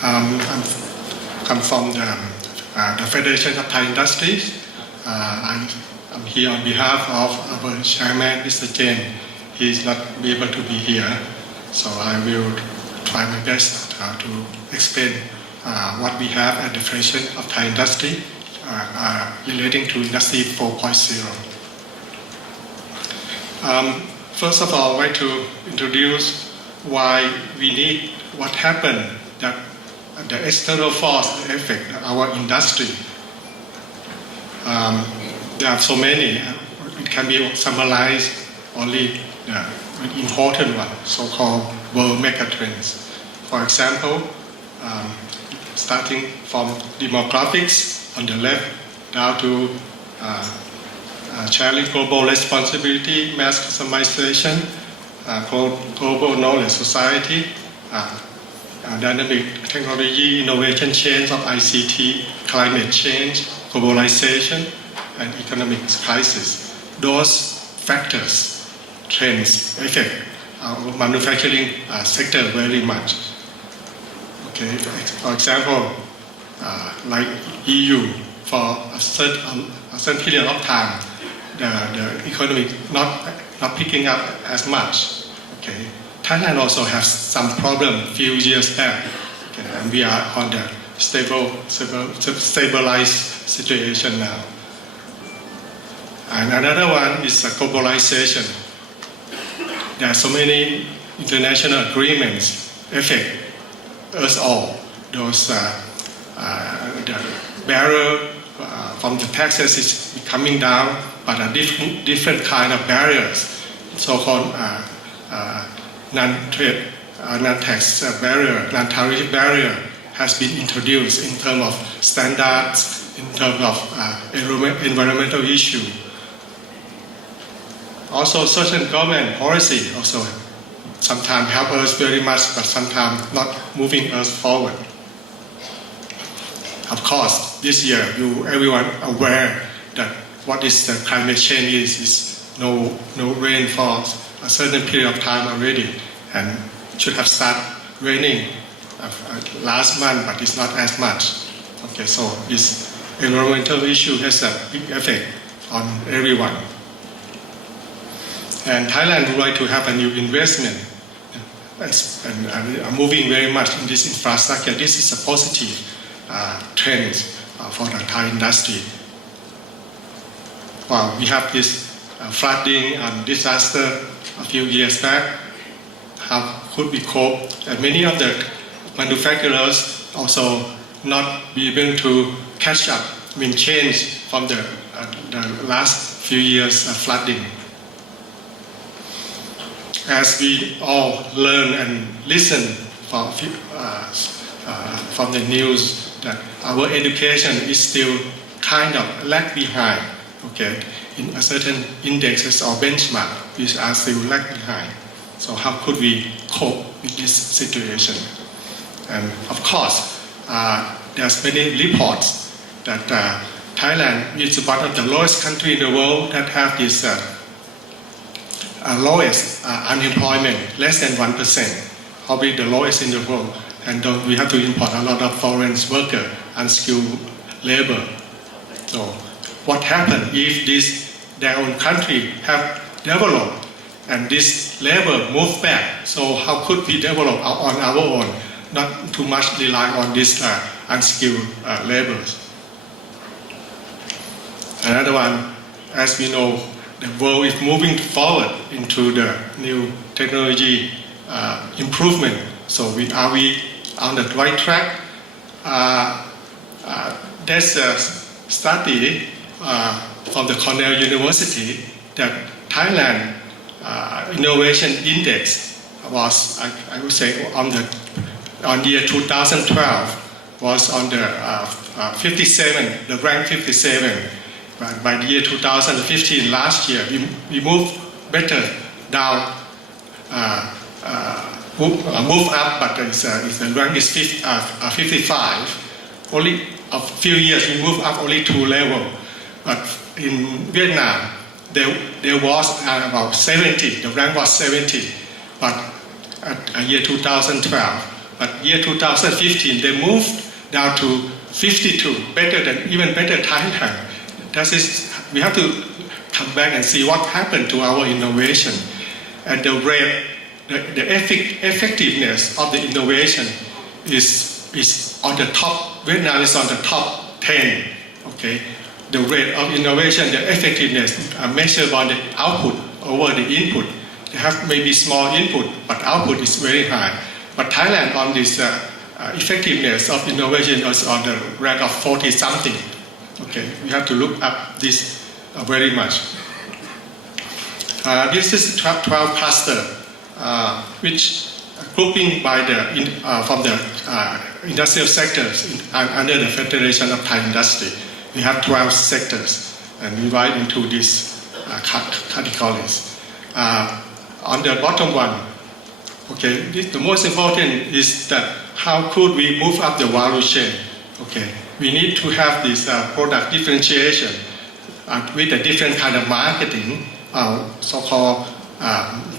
I'm from the Federation of Thai Industries. I'm here on behalf of our chairman, Mr. Jain. He is not able to be here, so I will try my best to explain what we have at the Federation of Thai Industry relating to Industry 4.0. First of all, I'd like to introduce why we need what happened, that the external force affect our industry. There are so many. It can be summarized only the important one, so-called world megatrends. For example, starting from demographics on the left down to sharing global responsibility, mass customization, global knowledge society, dynamic technology, innovation change of ICT, climate change, globalization, and economic crisis. Those factors, trends, affect our manufacturing sector very much. Okay, for example, like EU, for a certain period of time, the economy not picking up as much. Okay, Thailand also has some problem few years back, okay, and we are on the stabilized situation now. And another one is globalization. There are so many international agreements affect us all. Those the barrier from the taxes is coming down, but a different kind of barriers, so-called non-trade, non-tax barrier, non-tariff barrier has been introduced in terms of standards, in terms of environmental issue. Also, certain government policy also sometimes help us very much, but sometimes not moving us forward. Of course, this year, everyone aware that what is the climate change is no rain for a certain period of time already, and should have started raining last month, but it's not as much. Okay, so this environmental issue has a big effect on everyone. and Thailand would like to have a new investment and moving very much in this infrastructure. This is a positive trend for the Thai industry. Well, we have this flooding and disaster a few years back. How could we cope? And many of the manufacturers also not be able to catch up, change from the last few years of flooding. As we all learn and listen from the news that our education is still kind of lag behind, okay, in a certain indexes or benchmark, we are still lag behind. So how could we cope with this situation? And of course, there's many reports that Thailand is one of the lowest country in the world that have this lowest unemployment, less than 1%, probably the lowest in the world. And we have to import a lot of foreign workers, unskilled labor. So what happens if their own country have developed and this labor move back? So how could we develop on our own, not too much rely on this unskilled laborers? Another one, as we know, the world is moving forward into the new technology improvement. So are we on the right track? There's a study from the Cornell University that Thailand Innovation Index was, I would say, on year 2012 was on the 57, the rank 57. But by the year 2015, last year, we moved better down, move up, but the rank is 55. Only a few years, we moved up only 2 levels. But in Vietnam, there was about 70, the rank was 70, but at year 2012. But year 2015, they moved down to 52, even better Thailand. That is, we have to come back and see what happened to our innovation. And the rate, the effectiveness of the innovation is on the top. Vietnam is on the top 10. Okay, the rate of innovation, the effectiveness are measured by the output over the input. They have maybe small input, but output is very high. But Thailand on this effectiveness of innovation is on the rank of 40 something. Okay, we have to look up this very much. This is 12 cluster, which grouping by from the industrial sectors under the Federation of Thai Industry. We have 12 sectors, and we divide into these categories. On the bottom one, okay, the most important is that how could we move up the value chain? Okay, we need to have this product differentiation with a different kind of marketing, so-called,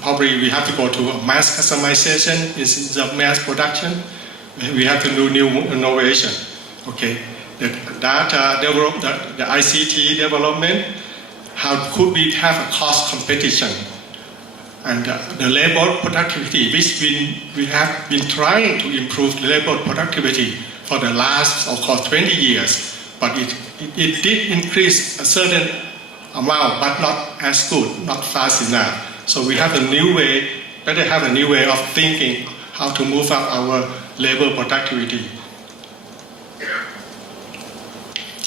probably we have to go to a mass customization instead of mass production. We have to do new innovation. Okay, the data development, the ICT development, how could we have a cost competition? And the labor productivity, which we have been trying to improve labor productivity for the last, of course, 20 years, but it did increase a certain amount, but not as good, not fast enough. So we have a new way, better have a new way of thinking how to move up our labor productivity.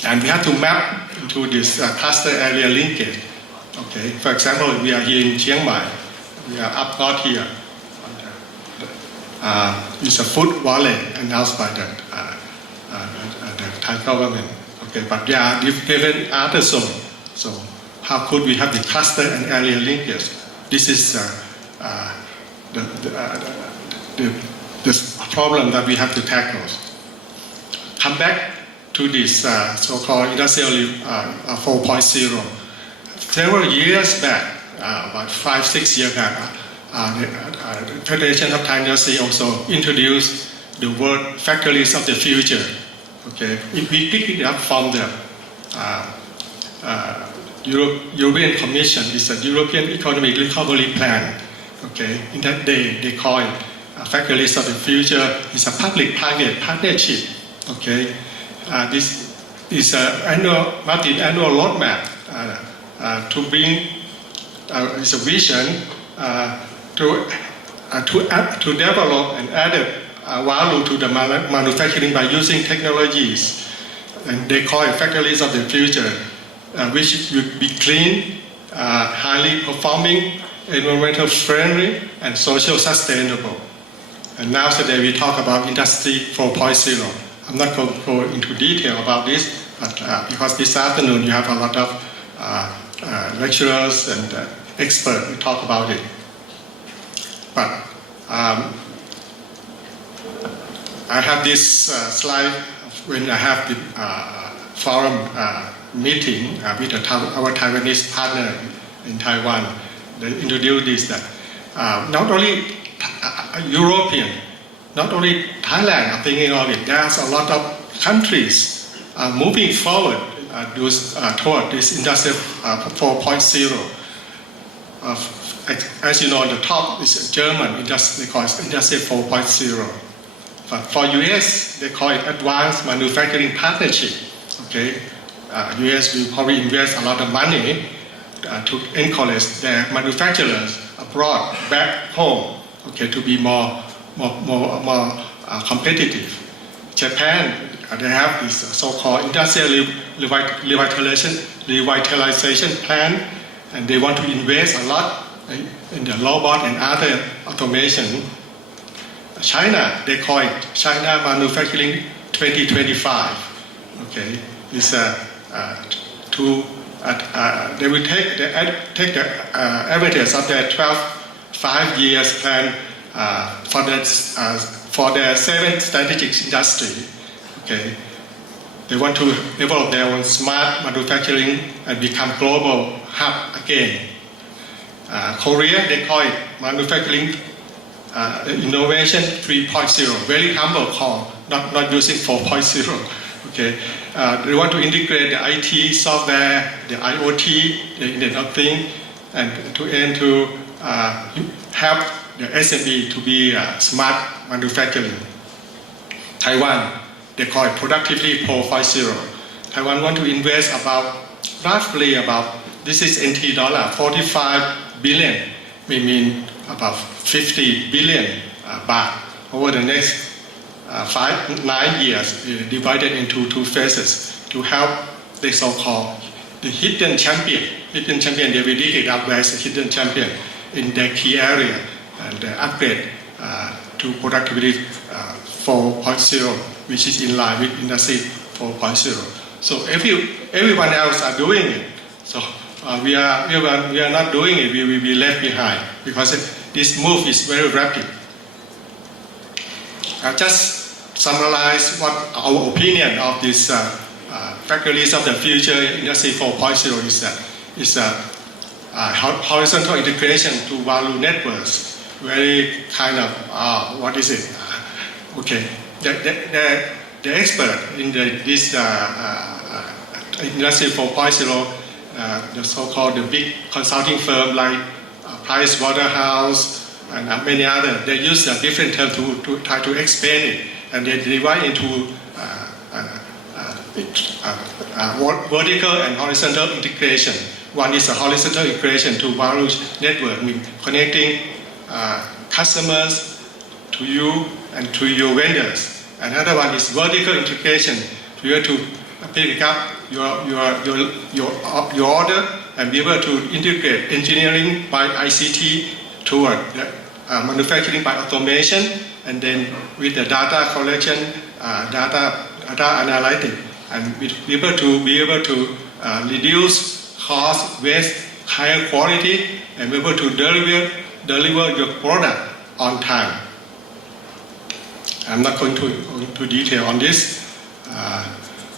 And we have to map into this cluster area linkage. Okay, for example, we are here in Chiang Mai. We are up north here. It's a food wallet announced by the Thai government. Okay, but there are different other zones. So how could we have the cluster and area linkage? This is the problem that we have to tackle. Come back to this so-called Industrial 4.0. Several years back, about 5-6 years back, the Federation of Thai Industry also introduced the word factories of the future. Okay, if we pick it up from the European Commission is a European Economic Recovery Plan. Okay, in that they call it Factories of the Future. It's a public-private partnership. Okay, this is an multi-annual roadmap to bring. It's a vision to develop and add value to the manufacturing by using technologies, and they call it Factories of the Future, which would be clean, highly performing, environmental friendly, and social sustainable. And now today we talk about Industry 4.0. I'm not going to go into detail about this, but because this afternoon you have a lot of lecturers and experts who talk about it. But I have this slide when I have the forum meeting with our Taiwanese partner in Taiwan. They introduced this that not only European, not only Thailand are thinking of it. There's a lot of countries moving forward toward this Industry 4.0. As you know, on the top is German industry, they call it Industry 4.0. But for US, they call it Advanced Manufacturing Partnership. Okay, US will probably invest a lot of money to encourage their manufacturers abroad, back home, okay, to be more competitive. Japan, they have this so-called industrial revitalization plan, and they want to invest a lot in the robot and other automation. China, they call it China Manufacturing 2025. Okay, it's they will take the evidence of their 5 years plan for their 7 strategic industry. Okay, they want to develop their own smart manufacturing and become global hub again. Korea, they call it manufacturing innovation 3.0. Very humble call, not using 4.0. Okay, they want to integrate the IT software, the IoT, the Internet of Things, and to aim to help the SME to be smart manufacturing. Taiwan, they call it productivity 4.0. Taiwan want to invest roughly about, this is NT dollar, 45 billion, may mean about 50 billion baht over the next 9 years, divided into 2 phases to help the so-called the hidden champion. Hidden champion, they will dig it up as a hidden champion in their key area and upgrade to productivity 4.0, which is in line with Industry 4.0. So everyone else are doing it. So we are not doing it. We will be left behind because this move is very rapid. I just summarize what our opinion of this Factories of the Future Industry 4.0 is that it's horizontal integration to value networks. Very kind of what is it? Okay, the expert in this Industry 4.0, the so-called the big consulting firm like Price Waterhouse and many others, they use a different term to try to explain it, and they divide into vertical and horizontal integration. One is a horizontal integration to value network, connecting customers to you and to your vendors. Another one is vertical integration, to be able to pick up your order and be able to integrate engineering by ICT toward manufacturing by automation, and then with the data collection, data analytics, and be able to reduce cost, waste, higher quality, and be able to deliver your product on time. I'm not going to go into detail on this.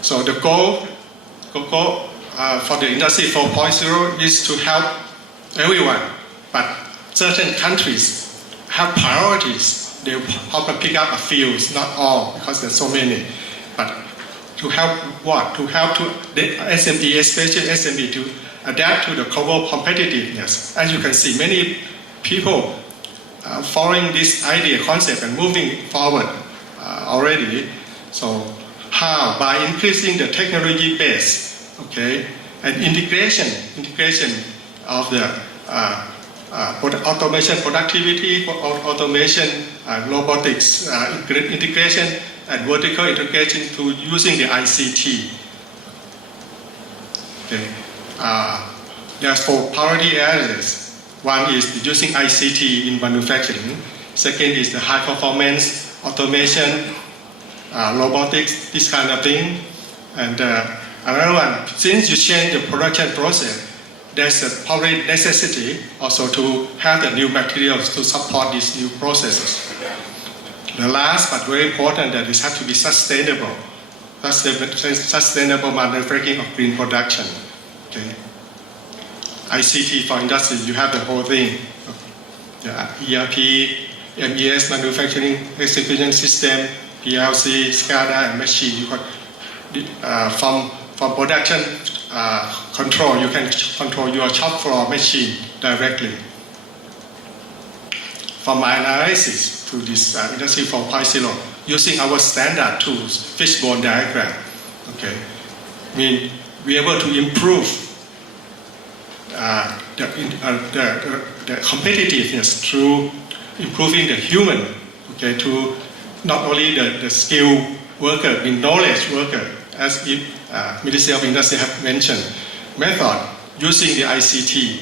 So the goal for the Industry 4.0 is to help everyone, but certain countries have priorities. They probably pick up a few, not all, because there's so many. But to help what? To help the SME, especially SME, to adapt to the global competitiveness. As you can see, many people following this idea, concept, and moving forward already. So how? By increasing the technology base, okay, and integration of the automation productivity, automation, robotics, integration, and vertical integration to using the ICT. Okay. There's 4 priority areas. One is using ICT in manufacturing. Second is the high performance automation, robotics, this kind of thing. And another one, since you change the production process, there's a probably necessity also to have the new materials to support these new processes. The last but very important that this has to be sustainable manufacturing of green production. Okay. ICT for industry, you have the whole thing. The ERP, MES, manufacturing execution system, PLC, SCADA, and machine. You got from production control, you can control your shop floor machine directly. From my analysis to this Industry 4.0, using our standard tools, fishbone diagram, okay, we are able to improve the competitiveness through improving the human, okay, to not only the skilled worker, the knowledge worker, as Ministry of Industry have mentioned, method using the ICT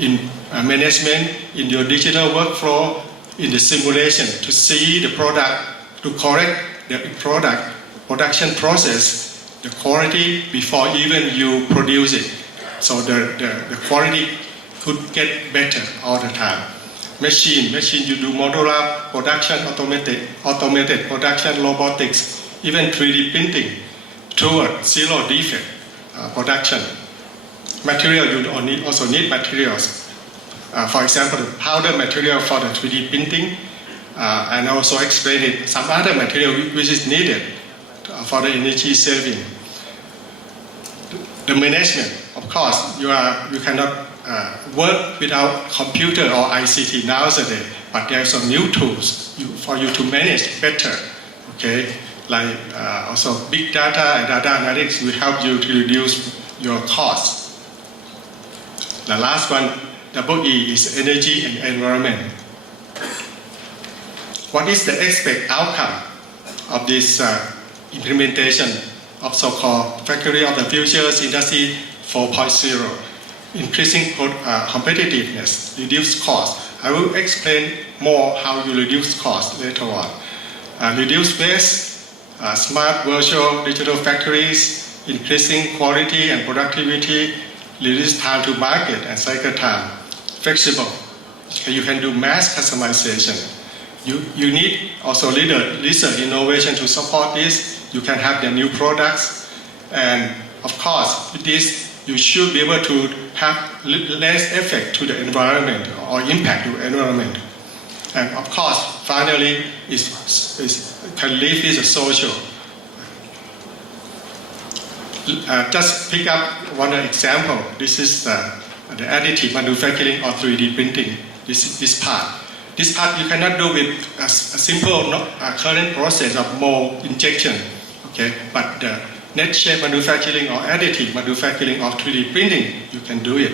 in management, in your digital workflow, in the simulation to see the product, to correct the production process, the quality before even you produce it. So the quality could get better all the time. Machine, you do modular production, automated production, robotics, even 3D printing toward zero defect production. Material, you also need materials. For example, the powder material for the 3D printing, and also explain it, some other material which is needed for the energy saving. The management, of course, you cannot work without computer or ICT nowadays, but there are some new tools for you to manage better, okay? Like also big data and data analytics will help you to reduce your costs. The last one, double E, is energy and environment. What is the expected outcome of this implementation of so-called Factory of the Future's Industry 4.0? Increasing competitiveness, reduce cost. I will explain more how you reduce cost later on. Reduce waste, smart virtual digital factories, increasing quality and productivity, reduce time to market and cycle time. Flexible, you can do mass customization. You need also research innovation to support this. You can have the new products, and of course, with this, you should be able to have less effect to the environment or impact to the environment. And of course, finally, can live is a social. Just pick up one example. This is the additive manufacturing or 3D printing. This part. This part you cannot do with a simple current process of mold injection. Okay, but the net shape manufacturing or additive manufacturing of 3D printing, you can do it.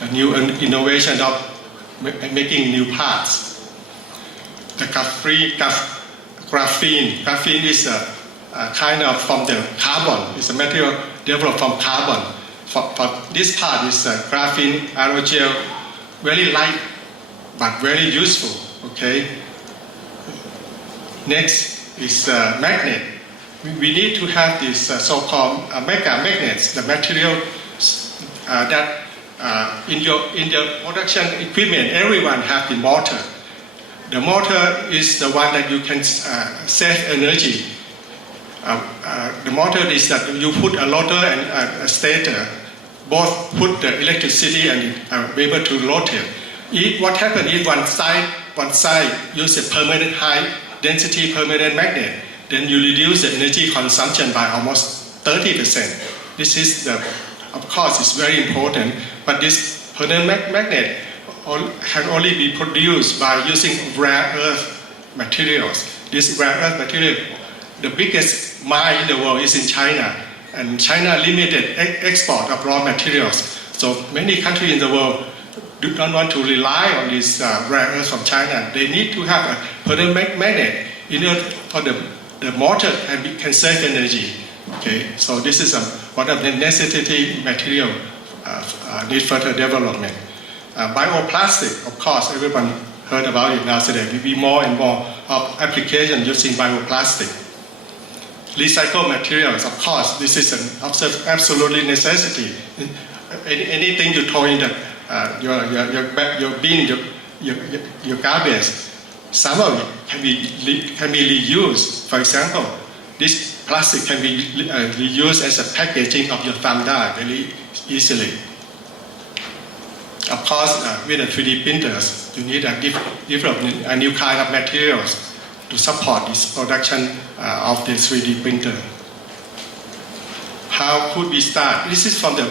The new innovation of making new parts. The graphene is a kind of from the carbon. It's a material developed from carbon. For this part is graphene aerogel, very light but very useful. Okay. Next is magnet. We need to have this so-called mega magnets, the material that in the production equipment, everyone has the motor. The motor is the one that you can save energy. The motor is that you put a rotor and a stator, both put the electricity and be able to rotate. What happens if one side use a permanent high density permanent magnet, then you reduce the energy consumption by almost 30%. This is the of course, is very important, but this permanent magnet can only be produced by using rare earth materials. This rare earth material, the biggest mine in the world is in China, and China limited export of raw materials. So many countries in the world do not want to rely on this rare earth from China. They need to have a permanent magnet in order for the motor can save energy. Okay, so this is one of the necessity material need further development. Bioplastic, of course, everyone heard about it now today. There will be more and more of application using bioplastic. Recycled materials, of course, this is an absolutely necessity. Anything you throw in your bin, your garbage, some of it can be reused. For example, this plastic can be reused as a packaging of your thumb drive very easily. Of course, with the 3D printers, you need a new kind of materials to support this production of the 3D printer. How could we start? This is from the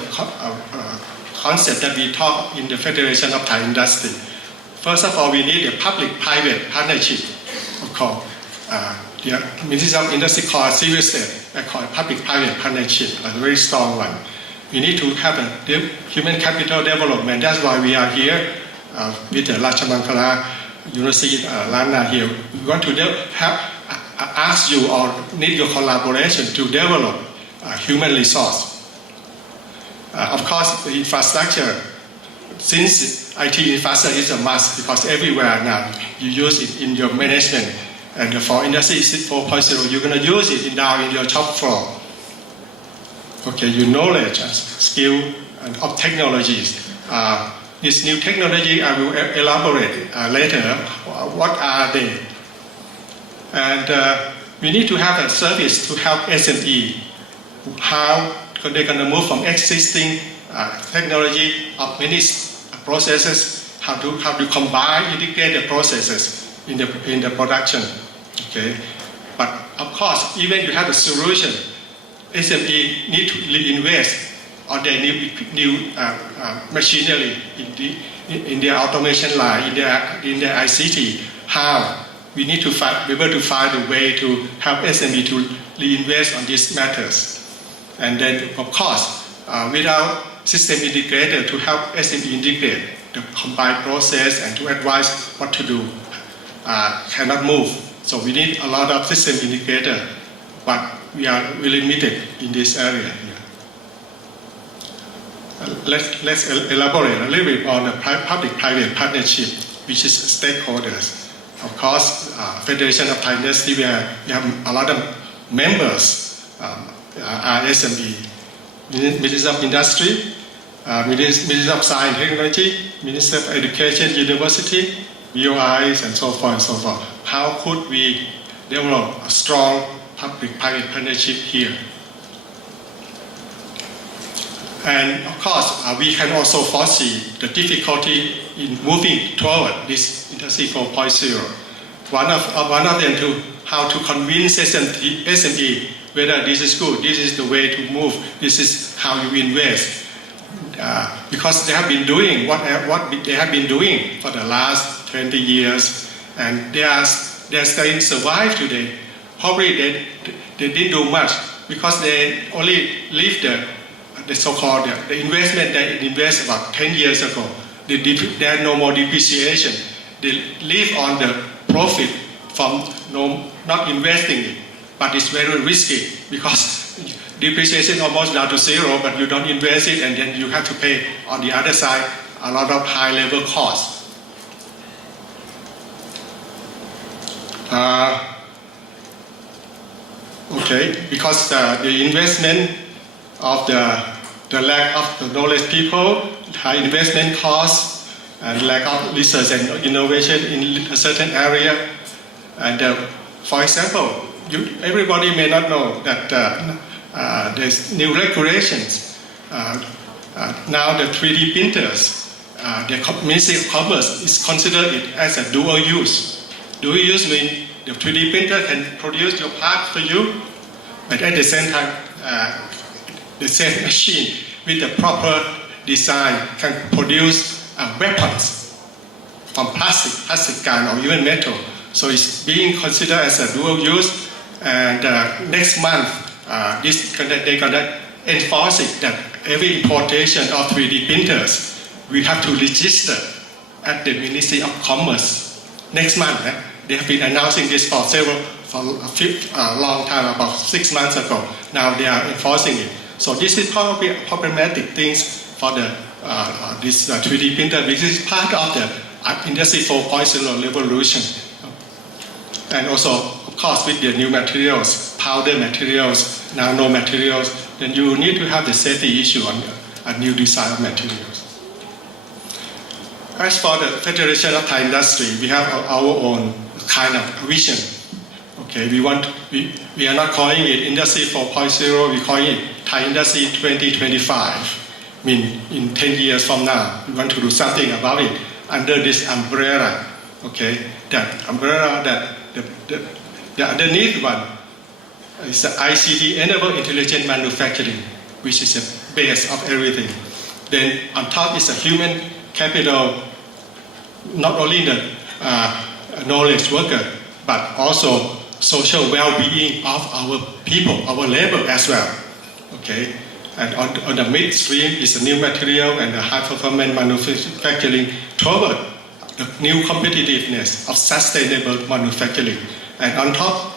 concept that we talk in the Federation of Thai Industry. First of all, we need a public-private partnership. Of course, the Ministry of Industry called CVC, I call it public-private partnership, a very strong one. We need to have a human capital development. That's why we are here with the Rajamangala University Lana here. We want to ask you or need your collaboration to develop human resource. Of course, the infrastructure, since IT infrastructure is a must because everywhere now you use it in your management. And for Industry 4.0, you're going to use it down in your shop floor. Okay, your knowledge, skill, and of technologies. This new technology, I will elaborate later. What are they? And we need to have a service to help SME. How they're going to move from existing technology of many processes, how to combine, integrate the processes in the production. Okay, but of course, even you have a solution, SME need to reinvest on their new machinery in their automation line, in their ICT. How we need to be able to find a way to help SME to reinvest on these matters. And then, of course, without system integrator to help SME integrate the combined process and to advise what to do, cannot move. So we need a lot of system integrator, but we are really limited in this area here. Let's elaborate a little bit on the public-private partnership, which is stakeholders. Of course, Federation of Thai Industry, we have a lot of members, are SME, Ministry of Industry, Ministry of Science and Technology, Ministry of Education, University, BOIs, and so forth and so forth. How could we develop a strong public-private partnership here? And of course, we can also foresee the difficulty in moving toward this Industry 4.0. One of them to how to convince SME whether this is good, this is the way to move, this is how you invest. Because they have been doing what they have been doing for the last 20 years, and they are staying survive today. Probably they didn't do much because they only leave the so-called the investment they invest about 10 years ago. There are no more depreciation. They live on the profit from not investing it, but it's very risky because depreciation almost down to zero, but you don't invest it, and then you have to pay on the other side a lot of high-level costs. Okay, because the investment of the lack of the knowledge people, high investment costs, and lack of research and innovation in a certain area. And for example, everybody may not know that there's new regulations. Now the 3D printers, the Ministry of Commerce is considered it as a dual use. Dual use means the 3D printer can produce your part for you, but at the same time, the same machine with the proper design can produce weapons from plastic kind or even metal. So it's being considered as a dual use. And next month, they're gonna enforce it that every importation of 3D printers we have to register at the Ministry of Commerce next month. They have been announcing this for a long time, about 6 months ago. Now they are enforcing it. So this is probably problematic things for the this 3D printer, which is part of the Industry 4.0 revolution. And also, of course, with the new materials, powder materials, nano materials, then you need to have the safety issue on a new design of materials. As for the Federation of Thai Industry, we have our own kind of vision. Okay, we are not calling it Industry 4.0, we call it Thai Industry 2025. I mean, in 10 years from now, we want to do something about it under this umbrella. Okay, that umbrella, that the underneath one is the ICT, Enable Intelligent Manufacturing, which is the base of everything. Then on top is a human capital, not only the knowledge worker, but also social well-being of our people, our labor as well. Okay, and on the midstream is the new material and the high-performance manufacturing toward the new competitiveness of sustainable manufacturing. And on top,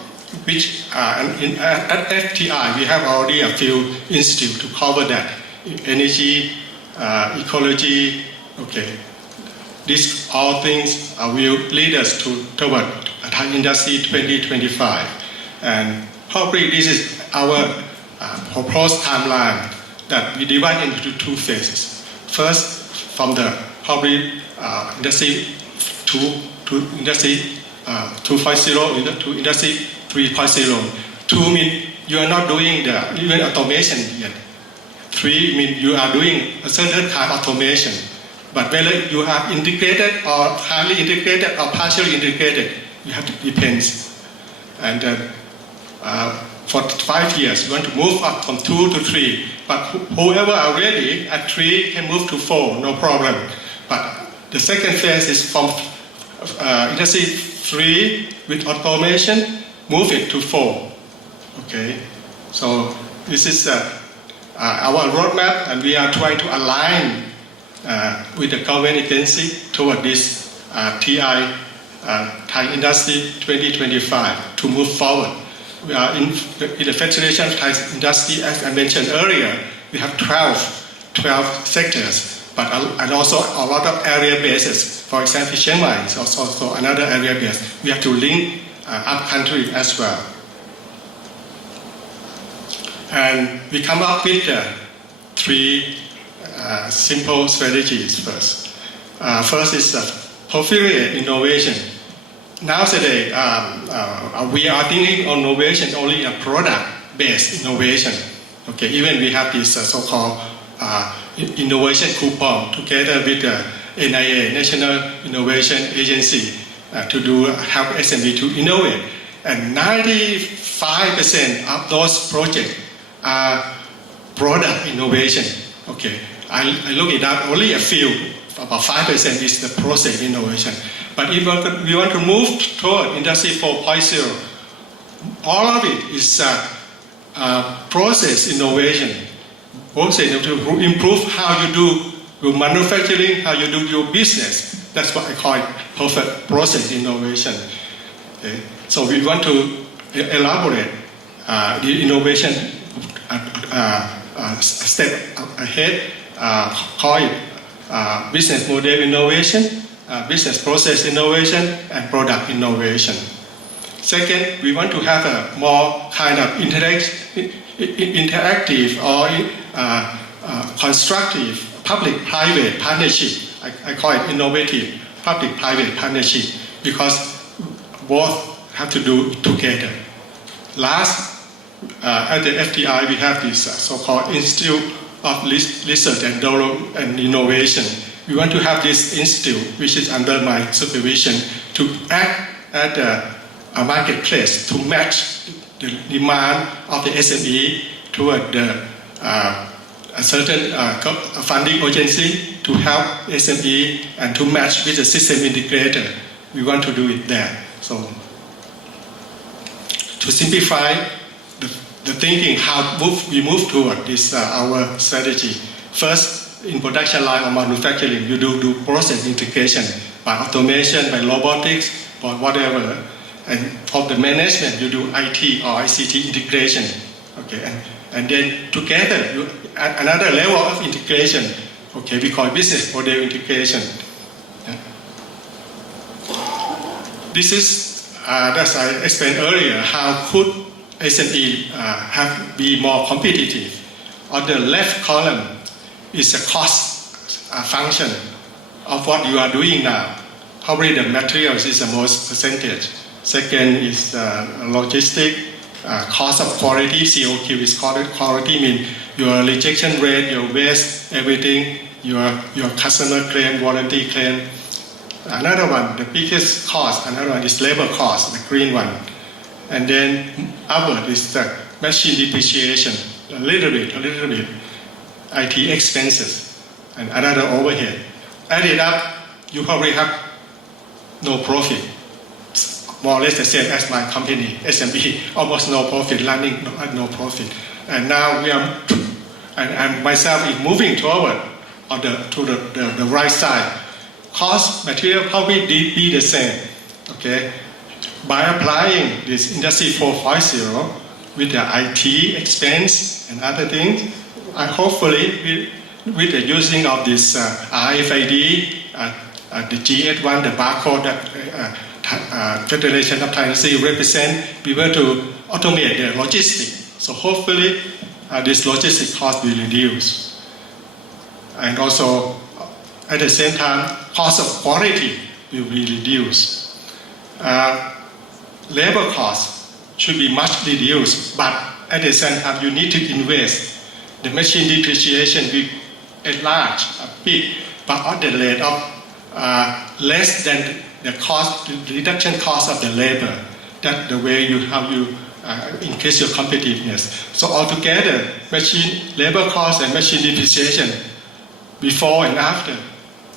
which at FTI, we have already a few institutes to cover that. Energy, ecology, okay. These all things will lead us toward Thai Industry 2025. And probably this is our proposed timeline that we divide into 2 phases. First, from the probably Industry 2 to Industry 2.0 to Industry 3.0. 2 means you are not doing the even automation yet. 3 means you are doing a certain kind of automation. But whether you are integrated or highly integrated or partially integrated, you have to depends. And for 5 years, we want to move up from 2 to 3. But whoever are ready at 3 can move to 4, no problem. But the second phase is from Industry 3 with automation, move it to 4. Okay, so this is our roadmap, and we are trying to align with the government agency toward this TI Thai Industry 2025 to move forward. We are in the Federation of Thai Industry, as I mentioned earlier, we have 12 sectors, but and also a lot of area bases. For example, Chiang Mai is also another area base. We have to link up country as well. And we come up with 3 simple strategies first. First is porphyry innovation. Nowadays, we are thinking on innovation only a product-based innovation. Okay, even we have this so-called innovation coupon together with the NIA, National Innovation Agency, to help SME to innovate. And 95% of those projects are product innovation. Okay, I look it up, only a few, about 5% is the process innovation. But if we want to move toward Industry 4.0, all of it is process innovation. Process to improve how you do your manufacturing, how you do your business. That's what I call it perfect process innovation. Okay? So we want to elaborate the innovation step ahead, call it business model innovation, business process innovation, and product innovation. Second, we want to have a more kind of interactive or constructive public-private partnership. I call it innovative public-private partnership because both have to do together. Last, at the FTI, we have this so-called Institute of Research and Development and Innovation. We want to have this institute, which is under my supervision, to act at a marketplace to match the demand of the SME toward the a certain funding agency to help SME and to match with the system integrator. We want to do it there. So to simplify the thinking, how we move toward this our strategy. First, in production line or manufacturing, you do process integration by automation, by robotics, by whatever. And for the management, you do IT or ICT integration. Okay, and then together, another level of integration. Okay, we call business model integration. Yeah. This is, as I explained earlier, how could SME be more competitive. On the left column is a cost function of what you are doing now. Probably the materials is the most percentage. Second is logistic, cost of quality, COQ is quality, mean your rejection rate, your waste, everything, your customer claim, warranty claim. Another one, the biggest cost, another one is labor cost, the green one. And then upward is the machine depreciation, a little bit, IT expenses, and another overhead. Add it up, you probably have no profit. More or less the same as my company, SME, almost no profit, running no profit. And now we are, and myself is moving toward to the right side. Cost, material probably be the same, okay? By applying this Industry 4.0 with the IT expense and other things, hopefully with the using of this RFID, the GS1, the barcode that Federation of Thai Industry represent, we were to automate the logistics. So hopefully this logistic cost will reduce. And also at the same time, cost of quality will be reduced. Labor costs should be much reduced, but at the same time, you need to invest. The machine depreciation will enlarge a bit, but at the rate of less than the cost, the reduction cost of the labor. That's the way how you increase your competitiveness. So altogether, labor cost and machine depreciation before and after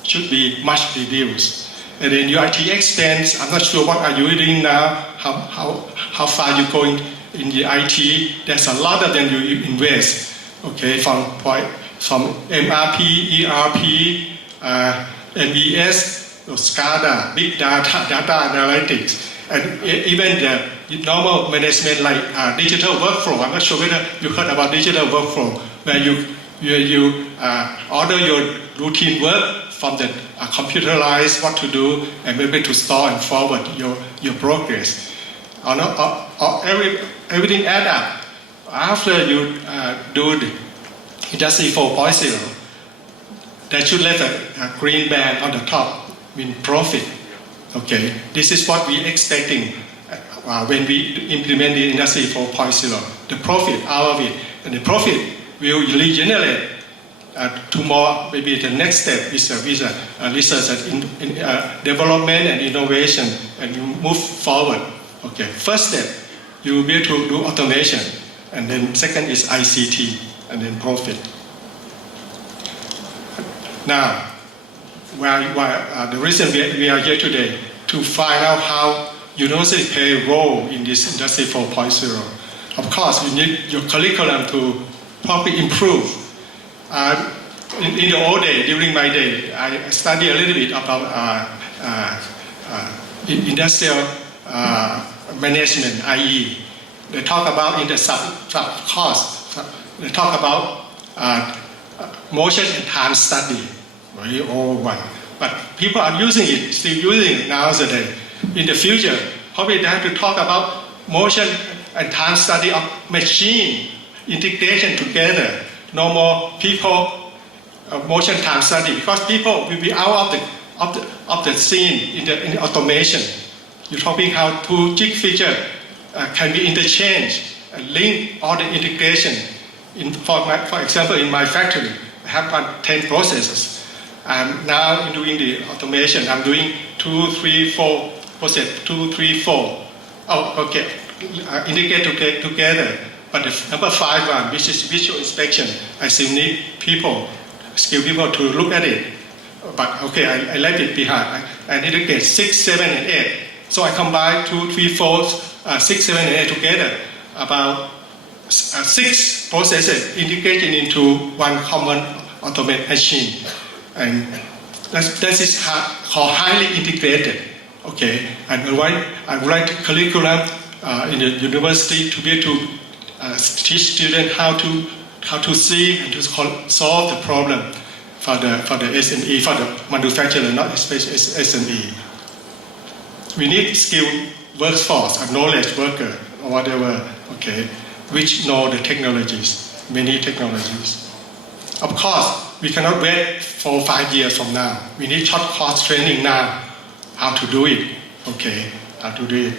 should be much reduced. And then your IT expense, I'm not sure what are you doing now, how far you going in the IT. There's a lot of them you invest, okay, from MRP, ERP, MES, SCADA, big data analytics, and even the normal management like digital workflow. I'm not sure whether you heard about digital workflow, where you order your routine work from the computerized what to do and maybe to store and forward your progress. Everything add up. After you do the Industry 4.0, that should leave a green band on the top, mean profit. Okay, this is what we're expecting when we implement the Industry 4.0. The profit out of it, and the profit will regenerate to more, maybe the next step is research and development and innovation, and you move forward. Okay, first step, you will be able to do automation, and then second is ICT, and then profit. Now, the reason we are here today to find out how university play a role in this Industry 4.0. Of course, you need your curriculum to probably improve. In the old day, during my day, I studied a little bit about industrial management, i.e., they talk about in the sub-course, they talk about motion and time study, very old one. But people are using it, still using it nowadays. In the future, probably they have to talk about motion and time study of machine integration together. No more people motion time study, because people will be out of the scene in the automation. You're talking how two jig feature can be interchanged and link all the integration. For example, in my factory, I have 10 processes. I'm now doing the automation. I'm doing 2, 3, 4 process. 2, 3, 4. Oh, okay. Integrate together. But the number 5 one, which is visual inspection, I still need skilled people to look at it. But okay, I left it behind. I need to get 6, 7, and 8. So I combine 2, 3, 4, 6, 7, and 8 together. About 6 processes integrated into one common automated machine. And that is called highly integrated. Okay, and I would like the curriculum in the university to be able to teach students how to see and to solve the problem for the SME, for the manufacturer, not especially SME. We need skilled workforce, a knowledge worker, or whatever, okay, which know the technologies, many technologies. Of course, we cannot wait 4 or 5 years from now. We need short course training now, how to do it, okay, how to do it.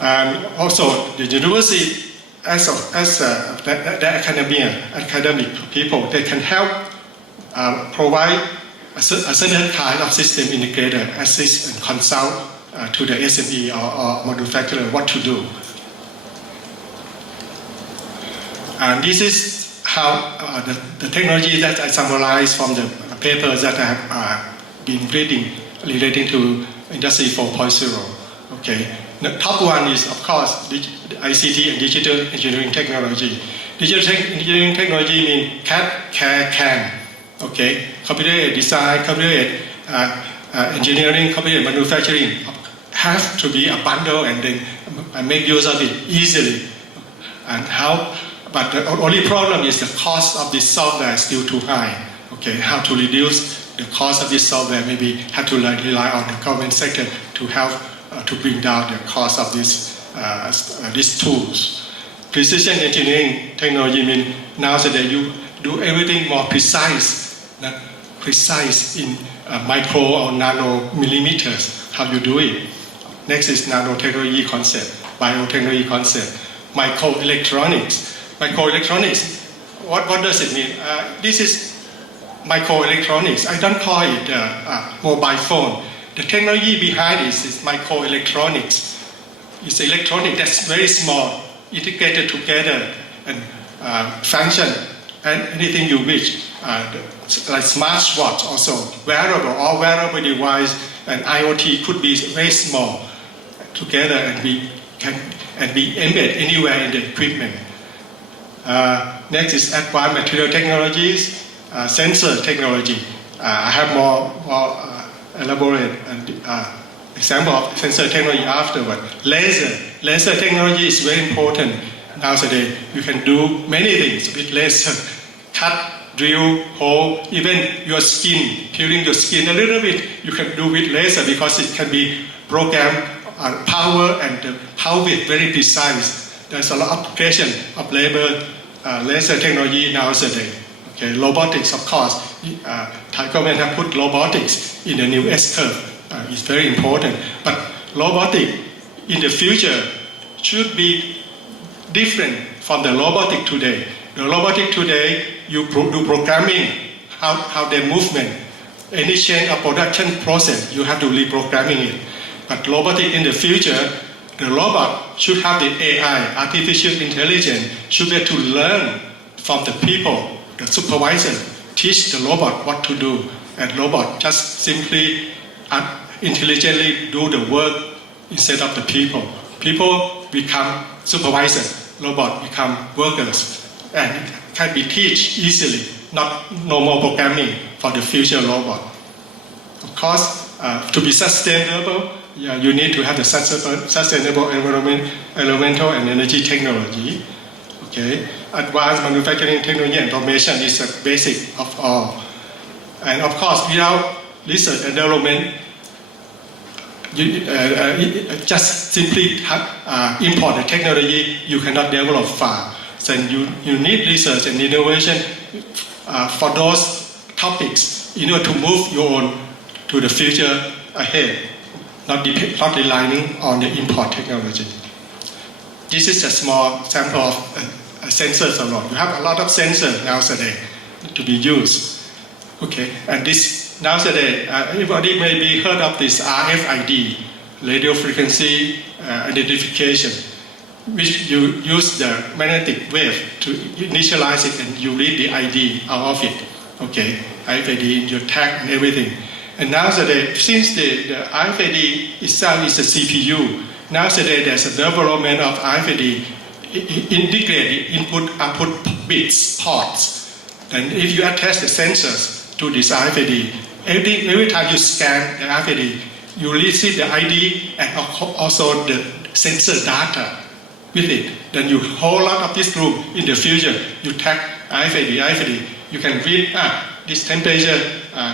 And also, the university, as the academic people, they can help provide a certain kind of system integrator, assist and consult to the SME or manufacturer what to do. And this is how the technology that I summarized from the papers that I have been reading relating to Industry 4.0. Okay. The top one is, of course, ICT and digital engineering technology. Digital engineering technology means CAD, CAM. Okay, computer design, computer engineering, computer manufacturing have to be a bundle and then make use of it easily. And how? But the only problem is the cost of this software is still too high. Okay, how to reduce the cost of this software? Maybe have to rely on the government sector to help to bring down the cost of these tools. Precision engineering technology means nowadays you do everything more precise. Not precise in micro or nano millimeters, how you do it. Next is nanotechnology concept, biotechnology concept, microelectronics. Microelectronics, what does it mean? This is microelectronics. I don't call it mobile phone. The technology behind this is microelectronics. It's electronic that's very small, integrated together and function and anything you wish. Like smartwatch also, wearable device and IoT could be very small together and be embedded anywhere in the equipment. Next is advanced material technologies, sensor technology. I have more elaborate example of sensor technology afterward. Laser technology is very important nowadays. You can do many things with laser. Cut, drill, hole, even your skin, peeling your skin a little bit, you can do with laser because it can be programmed power and the power width very precise. There's a lot of application of laser technology nowadays. Okay, robotics, of course. Thai government have put robotics in the new S-curve. It's very important. But robotics in the future should be different from the robotic today. The robotic today, you do programming, how their movement, any change of production process, you have to reprogramming it. But robotic in the future, the robot should have the AI, artificial intelligence, should be able to learn from the people, the supervisor, teach the robot what to do. And robot just simply intelligently do the work instead of the people. People become supervisors, robot become workers. And it can be taught easily, not normal programming for the future robot. Of course, to be sustainable, you need to have the sustainable environmental and energy technology. Okay, advanced manufacturing technology and automation is a basic of all. And of course, without research and development, just simply import the technology, you cannot develop far. So you need research and innovation for those topics in order to move your own to the future ahead, not relying on the import technology. This is a small sample of sensors alone. You have a lot of sensors nowadays to be used. Okay, and this nowadays, everybody maybe heard of this RFID, radio frequency identification. which you use the magnetic wave to initialize it and you read the ID out of it. Okay, RFID in your tag and everything. And nowadays, since the RFID itself is a CPU, nowadays there's a development of RFID integrated input-output bits, ports. And if you attach the sensors to this RFID, every time you scan the RFID, you receive the ID and also the sensor data with it. Then you hold out of this room in the future, you tag RFID, you can read this temperature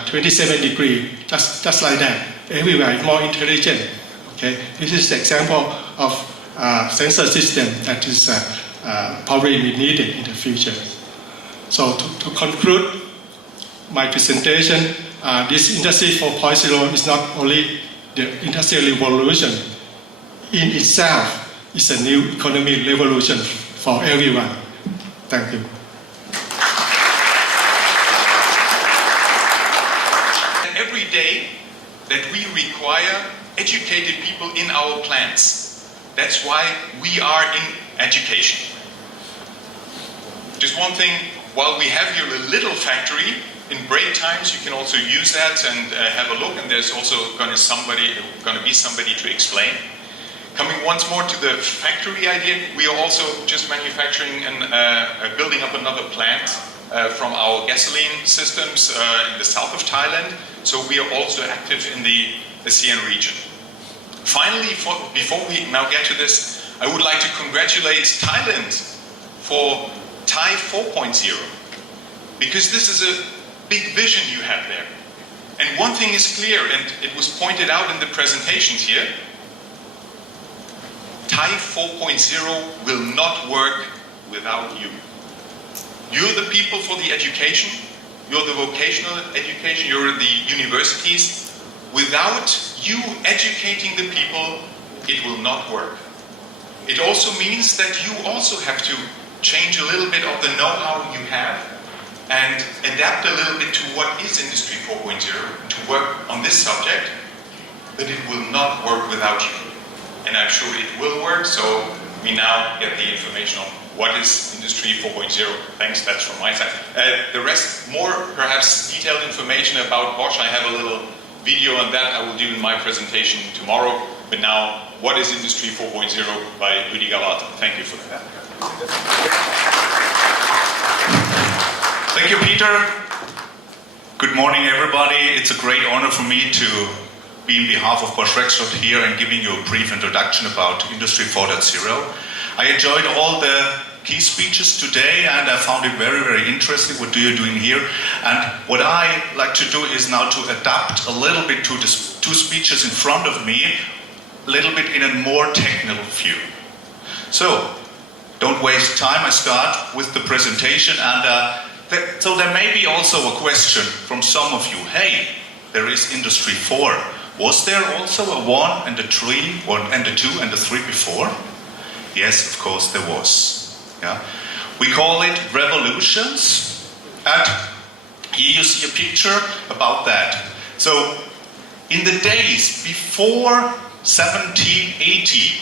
27 degrees, just like that. Everywhere, more intelligent. Okay, this is the example of sensor system that is probably needed in the future. So to conclude my presentation, this Industry 4.0 is not only the industrial revolution in itself, it's a new economic revolution for everyone. Thank you. Every day that we require educated people in our plants. That's why we are in education. Just one thing, while we have here a little factory, in break times you can also use that and have a look, and there's also going to be somebody to explain. Coming once more to the factory idea, we are also just manufacturing and building up another plant from our gasoline systems in the south of Thailand. So we are also active in the ASEAN region. Finally, before we now get to this, I would like to congratulate Thailand for Thai 4.0, because this is a big vision you have there. And one thing is clear, and it was pointed out in the presentations here, Thai 4.0 will not work without you. You're the people for the education, you're the vocational education, you're the universities. Without you educating the people, it will not work. It also means that you also have to change a little bit of the know-how you have and adapt a little bit to what is Industry 4.0 to work on this subject, but it will not work without you. And I'm sure it will work, so we now get the information on what is Industry 4.0. Thanks, that's from my side. The rest, more perhaps detailed information about Bosch, I have a little video on that I will do in my presentation tomorrow. But now, what is Industry 4.0 by Rudi Gavata? Thank you for that. Thank you, Peter. Good morning, everybody. It's a great honor for me to be on behalf of Bosch Rexroth here and giving you a brief introduction about Industry 4.0. I enjoyed all the key speeches today and I found it very, very interesting. What you're doing here? And what I like to do is now to adapt a little bit to the two speeches in front of me, a little bit in a more technical view. So, don't waste time. I start with the presentation and so there may be also a question from some of you. Hey, there is Industry 4. Was there also a 1 and a 3, 1 and a 2 and a 3 before? Yes, of course there was. Yeah. We call it revolutions, and here you see a picture about that. So, in the days before 1780,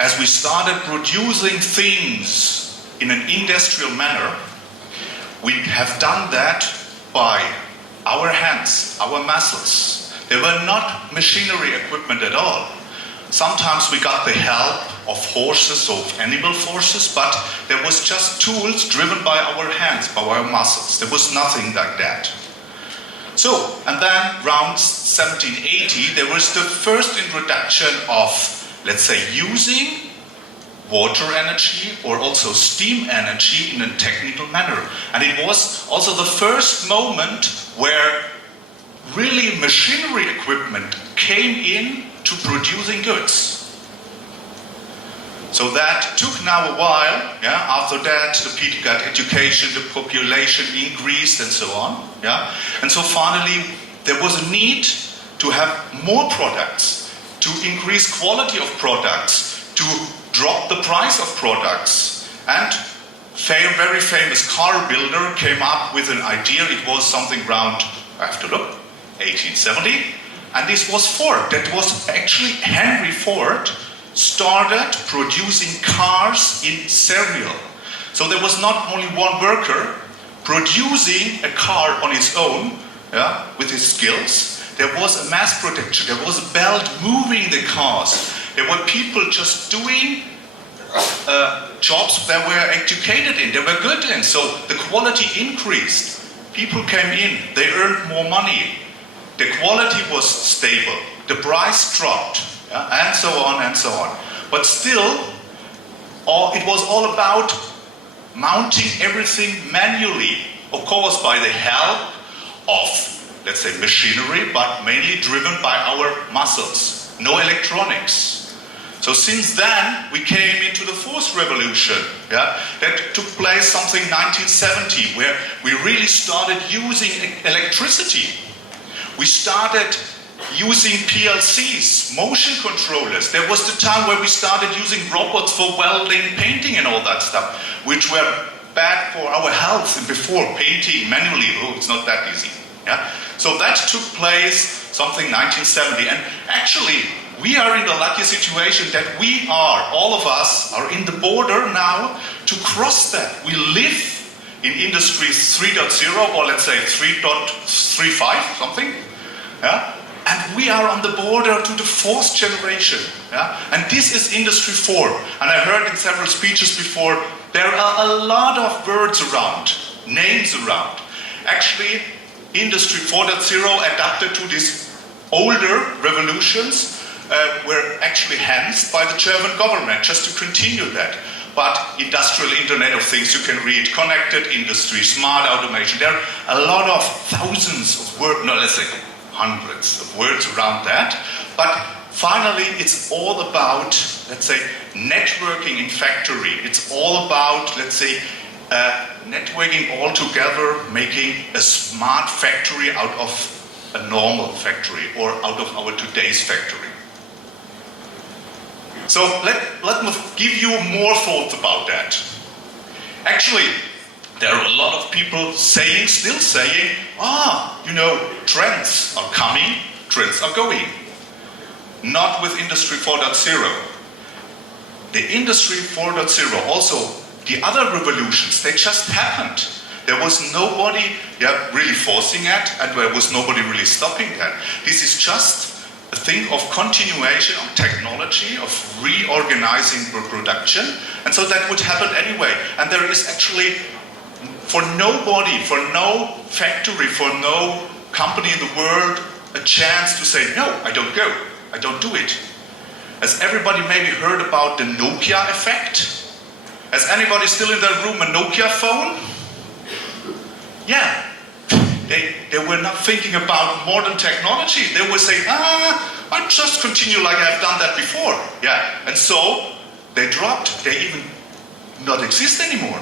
as we started producing things in an industrial manner, we have done that by our hands, our muscles. There were not machinery equipment at all. Sometimes we got the help of horses or animal forces, but there was just tools driven by our hands, by our muscles. There was nothing like that. So, and then around 1780, there was the first introduction of, let's say, using water energy or also steam energy in a technical manner. And it was also the first moment where really machinery equipment came in to producing goods. So that took now a while, yeah. After that, the people got education, the population increased and so on, yeah. And so finally, there was a need to have more products, to increase quality of products, to drop the price of products. And a very famous car builder came up with an idea. It was something around, I have to look, 1870. And this was Ford. That was actually Henry Ford started producing cars in serial. So there was not only one worker producing a car on his own, with his skills. There was a mass production. There was a belt moving the cars. There were people just doing jobs that were educated in, they were good in. So the quality increased. People came in, they earned more money. The quality was stable. The price dropped, and so on and so on. But still, it was all about mounting everything manually, of course by the help of, let's say, machinery, but mainly driven by our muscles. No electronics. So since then, we came into the fourth revolution, that took place something 1970, where we really started using electricity. We started using PLCs, motion controllers. There was the time where we started using robots for welding, painting and all that stuff, which were bad for our health. And before, painting manually, it's not that easy. So that took place something 1970. And actually, we are in the lucky situation that we are, all of us, are in the border now to cross that. We live in Industry 3.0, or let's say 3.35, something. And we are on the border to the fourth generation. And this is Industry 4. And I heard in several speeches before, there are a lot of words around, names around. Actually, Industry 4.0 adapted to these older revolutions were actually enhanced by the German government, just to continue that. But industrial Internet of Things, you can read, connected industry, smart automation. There are a lot of thousands of words, no, let's say hundreds of words around that. But finally, it's all about, let's say, networking in factory. It's all about, let's say, networking all together, making a smart factory out of a normal factory or out of our today's factory. So let me give you more thoughts about that. Actually, there are a lot of people still saying, trends are coming, trends are going. Not with Industry 4.0. The Industry 4.0, also the other revolutions, they just happened. There was nobody really forcing it, and there was nobody really stopping that. This is just a thing of continuation of technology, of reorganizing production, and so that would happen anyway. And there is actually, for nobody, for no factory, for no company in the world, a chance to say, no, I don't go, I don't do it. Has everybody maybe heard about the Nokia effect? Has anybody still in their room a Nokia phone? Yeah. They were not thinking about modern technology. They were saying, I just continue like I've done that before. And so they dropped. They even not exist anymore.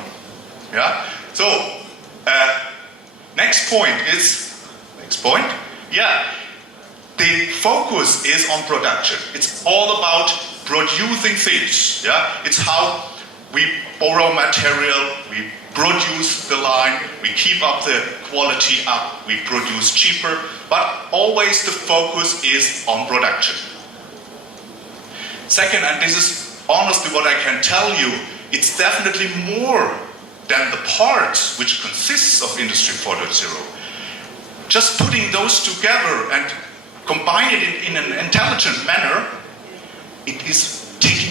So next point. The focus is on production. It's all about producing things. It's how we borrow material, we produce the line, we keep up the quality up, we produce cheaper, but always the focus is on production. Second, and this is honestly what I can tell you, it's definitely more than the parts which consists of Industry 4.0. Just putting those together and combine it in an intelligent manner, it is taking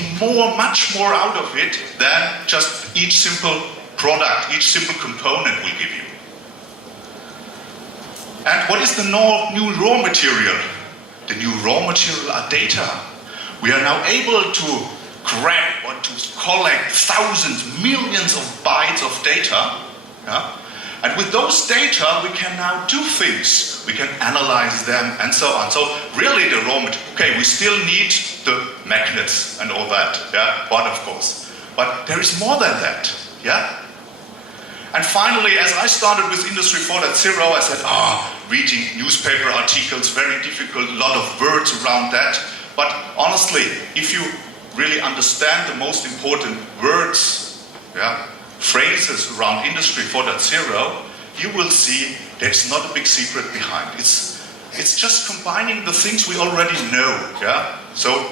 much more out of it than just each simple product, each simple component will give you. And what is the new raw material? The new raw material are data. We are now able to grab or to collect thousands, millions of bytes of data. And with those data, we can now do things. We can analyze them and so on. So really the raw material, we still need the magnets and all that, but of course. But there is more than that, And finally, as I started with Industry 4.0, I said, reading newspaper articles, very difficult, a lot of words around that. But honestly, if you really understand the most important words, phrases around Industry 4.0, you will see there's not a big secret behind. It's just combining the things we already know. So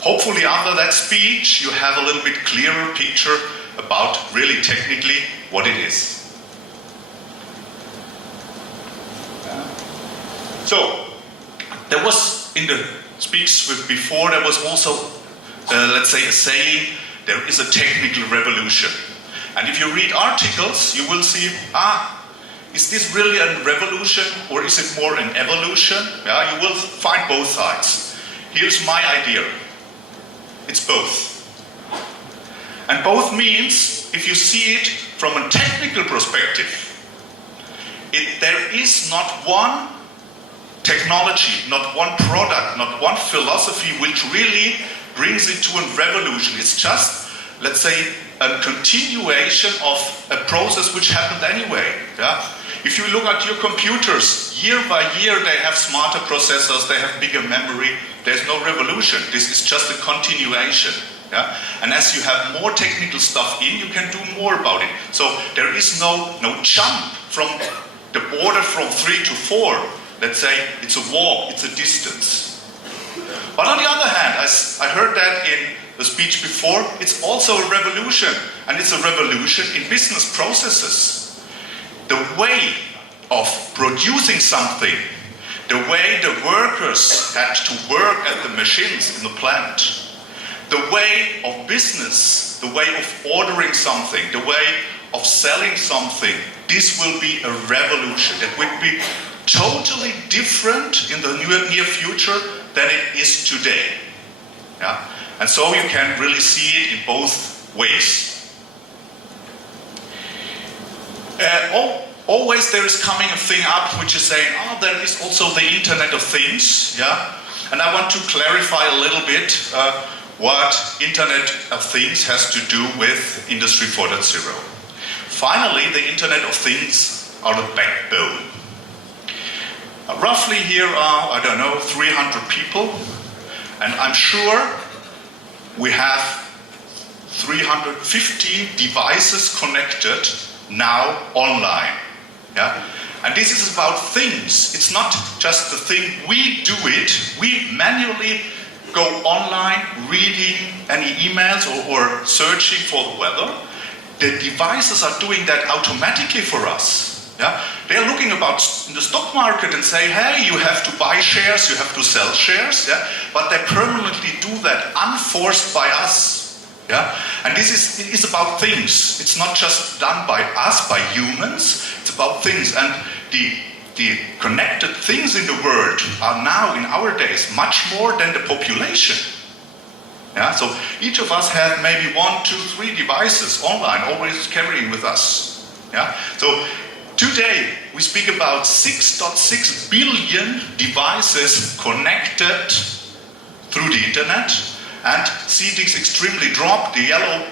Hopefully after that speech you have a little bit clearer picture about really technically what it is. So, there was in the speech before, there was also, let's say, a saying, there is a technical revolution. And if you read articles, you will see, is this really a revolution or is it more an evolution? Yeah, you will find both sides. Here's my idea. It's both. And both means, if you see it from a technical perspective, there is not one technology, not one product, not one philosophy which really brings it to a revolution. It's just, let's say, a continuation of a process which happened anyway. Yeah? If you look at your computers, year by year they have smarter processors, they have bigger memory. There's no revolution. This is just a continuation. Yeah? And as you have more technical stuff in, you can do more about it. So there is no jump from the border from 3 to 4. Let's say it's a walk, it's a distance. But on the other hand, as I heard that in the speech before, it's also a revolution. And it's a revolution in business processes. The way of producing something, the way the workers had to work at the machines in the plant, the way of business, the way of ordering something, the way of selling something, this will be a revolution. That will be totally different in the near future than it is today. Yeah? And so you can really see it in both ways. Always there is coming a thing up which is saying, there is also the Internet of Things. Yeah? And I want to clarify a little bit what Internet of Things has to do with Industry 4.0. Finally, the Internet of Things are the backbone. Roughly here are, 300 people, and I'm sure we have 350 devices connected now online. Yeah? And this is about things. It's not just the thing we do it. We manually go online reading any emails or searching for the weather. The devices are doing that automatically for us. Yeah? They're looking about in the stock market and say, hey, you have to buy shares, you have to sell shares. Yeah? But they permanently do that unforced by us. Yeah? And it is about things. It's not just done by us, by humans. It's about things. And the connected things in the world are now, in our days, much more than the population. Yeah? So each of us have maybe 1, 2, 3 devices online, always carrying with us. Yeah? So today, we speak about 6.6 billion devices connected through the internet, and see this extremely drop, the yellow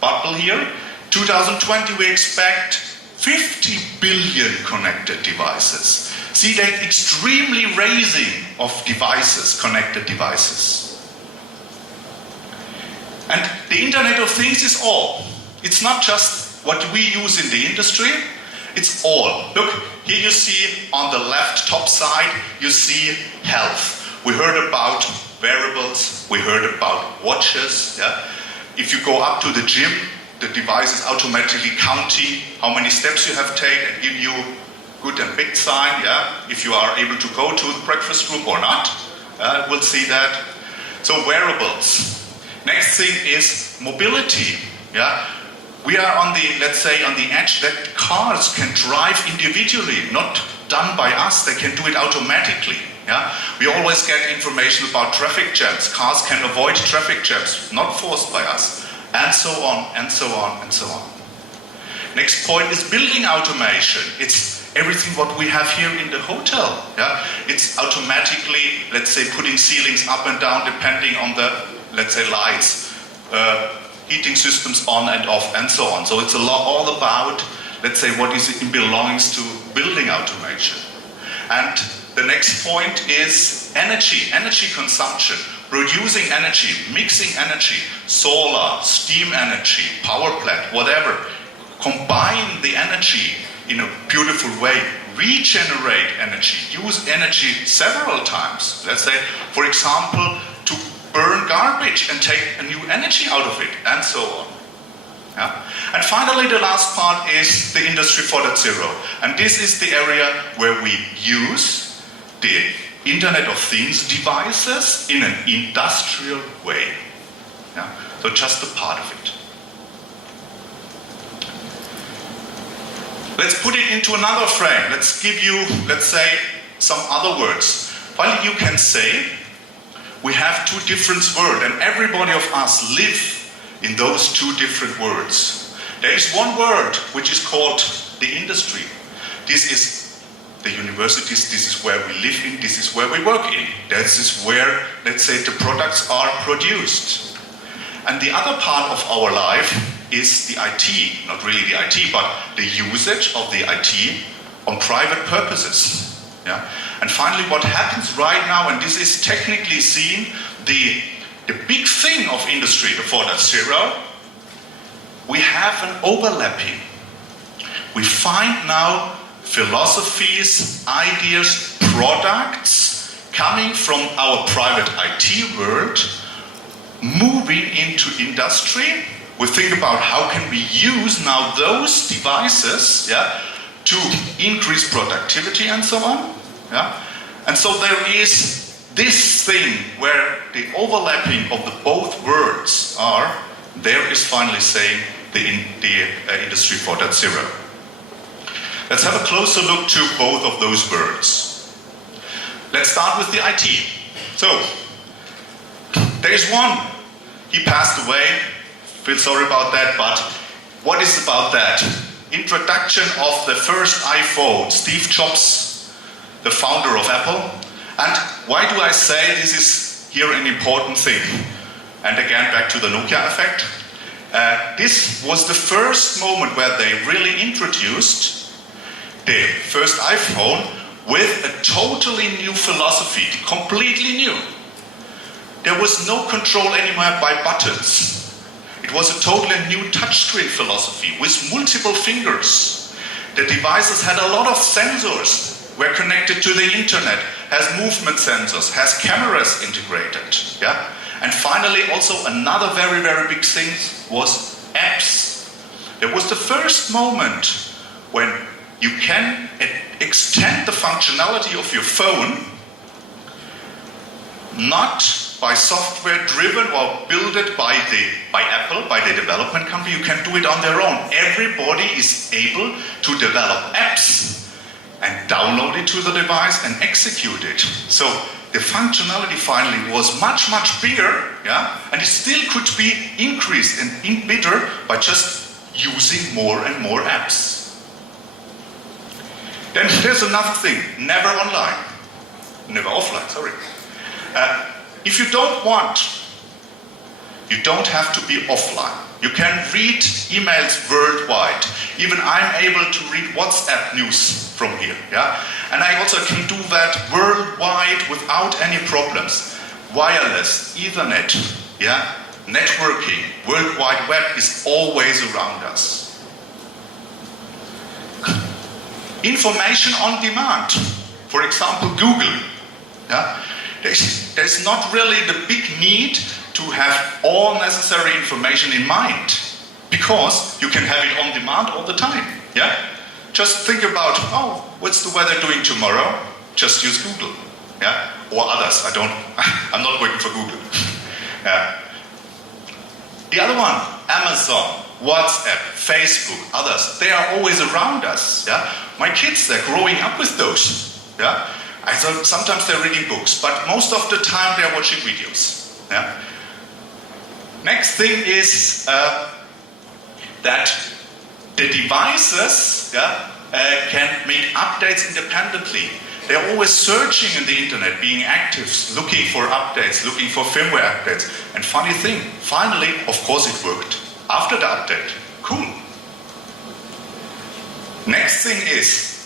bubble here. 2020, we expect 50 billion connected devices. See that extremely raising of devices, connected devices. And the Internet of Things is all. It's not just what we use in the industry, it's all. Look, here you see on the left top side, you see health. We heard about wearables, we heard about watches. Yeah? If you go up to the gym, the device is automatically counting how many steps you have taken and give you good and big sign, yeah? If you are able to go to the breakfast room or not. We'll see that. So wearables. Next thing is mobility. Yeah? We are on the, let's say, on the edge that cars can drive individually, not done by us. They can do it automatically. Yeah? We always get information about traffic jams. Cars can avoid traffic jams, not forced by us. And so on, and so on, and so on. Next point is building automation. It's everything what we have here in the hotel. Yeah? It's automatically, let's say, putting ceilings up and down depending on the, let's say, lights. Heating systems on and off and so on. So it's all about, let's say, what is in belongs to building automation. And the next point is energy consumption, producing energy, mixing energy, solar, steam energy, power plant, whatever. Combine the energy in a beautiful way, regenerate energy, use energy several times. Let's say, for example, to burn garbage and take a new energy out of it, and so on. Yeah? And finally, the last part is the Industry 4.0. And this is the area where we use the Internet of Things devices in an industrial way. Yeah? So just a part of it. Let's put it into another frame. Let's give you, let's say, some other words. Well, you can say we have two different words, and everybody of us live in those two different words. There is one word which is called the industry. This is the universities, this is where we live in, this is where we work in. This is where, let's say, the products are produced. And the other part of our life is the IT, not really the IT, but the usage of the IT on private purposes. Yeah? And finally, what happens right now, and this is technically seen, the big thing of Industry 4.0, we have an overlapping. We find now philosophies, ideas, products coming from our private IT world, moving into industry. We think about how can we use now those devices, yeah, to increase productivity and so on. Yeah? And so there is this thing where the overlapping of the both words are, there is finally saying the Industry 4.0. Let's have a closer look to both of those words. Let's start with the IT. So, there is one, he passed away, feel sorry about that, but what is about that? Introduction of the first iPhone, Steve Jobs, the founder of Apple. And why do I say this is here an important thing? And again, back to the Nokia effect. This was the first moment where they really introduced the first iPhone with a totally new philosophy, completely new. There was no control anymore by buttons. It was a totally new touchscreen philosophy with multiple fingers. The devices had a lot of sensors, were connected to the internet, has movement sensors, has cameras integrated. Yeah? And finally, also another very, very big thing was apps. There was the first moment when you can extend the functionality of your phone, not by software driven or built by Apple, by the development company. You can do it on their own. Everybody is able to develop apps and download it to the device and execute it. So the functionality finally was much, much bigger, yeah? And it still could be increased and better by just using more and more apps. Then there's another thing, never offline, sorry. If you don't want, you don't have to be offline. You can read emails worldwide. Even I'm able to read WhatsApp news from here. Yeah? And I also can do that worldwide without any problems. Wireless, Ethernet, yeah? Networking, World Wide Web is always around us. Information on demand. For example, Google. Yeah? There's not really the big need to have all necessary information in mind, because you can have it on demand all the time. Yeah? Just think about, what's the weather doing tomorrow? Just use Google. Yeah? Or others. I'm not working for Google. Yeah. The other one, Amazon, WhatsApp, Facebook, others, they are always around us. Yeah? My kids, they're growing up with those. Yeah? I thought sometimes they're reading books, but most of the time they're watching videos. Yeah? Next thing is that the devices can make updates independently. They're always searching in the internet, being active, looking for updates, looking for firmware updates. And funny thing, finally, of course it worked. After the update. Cool. Next thing is,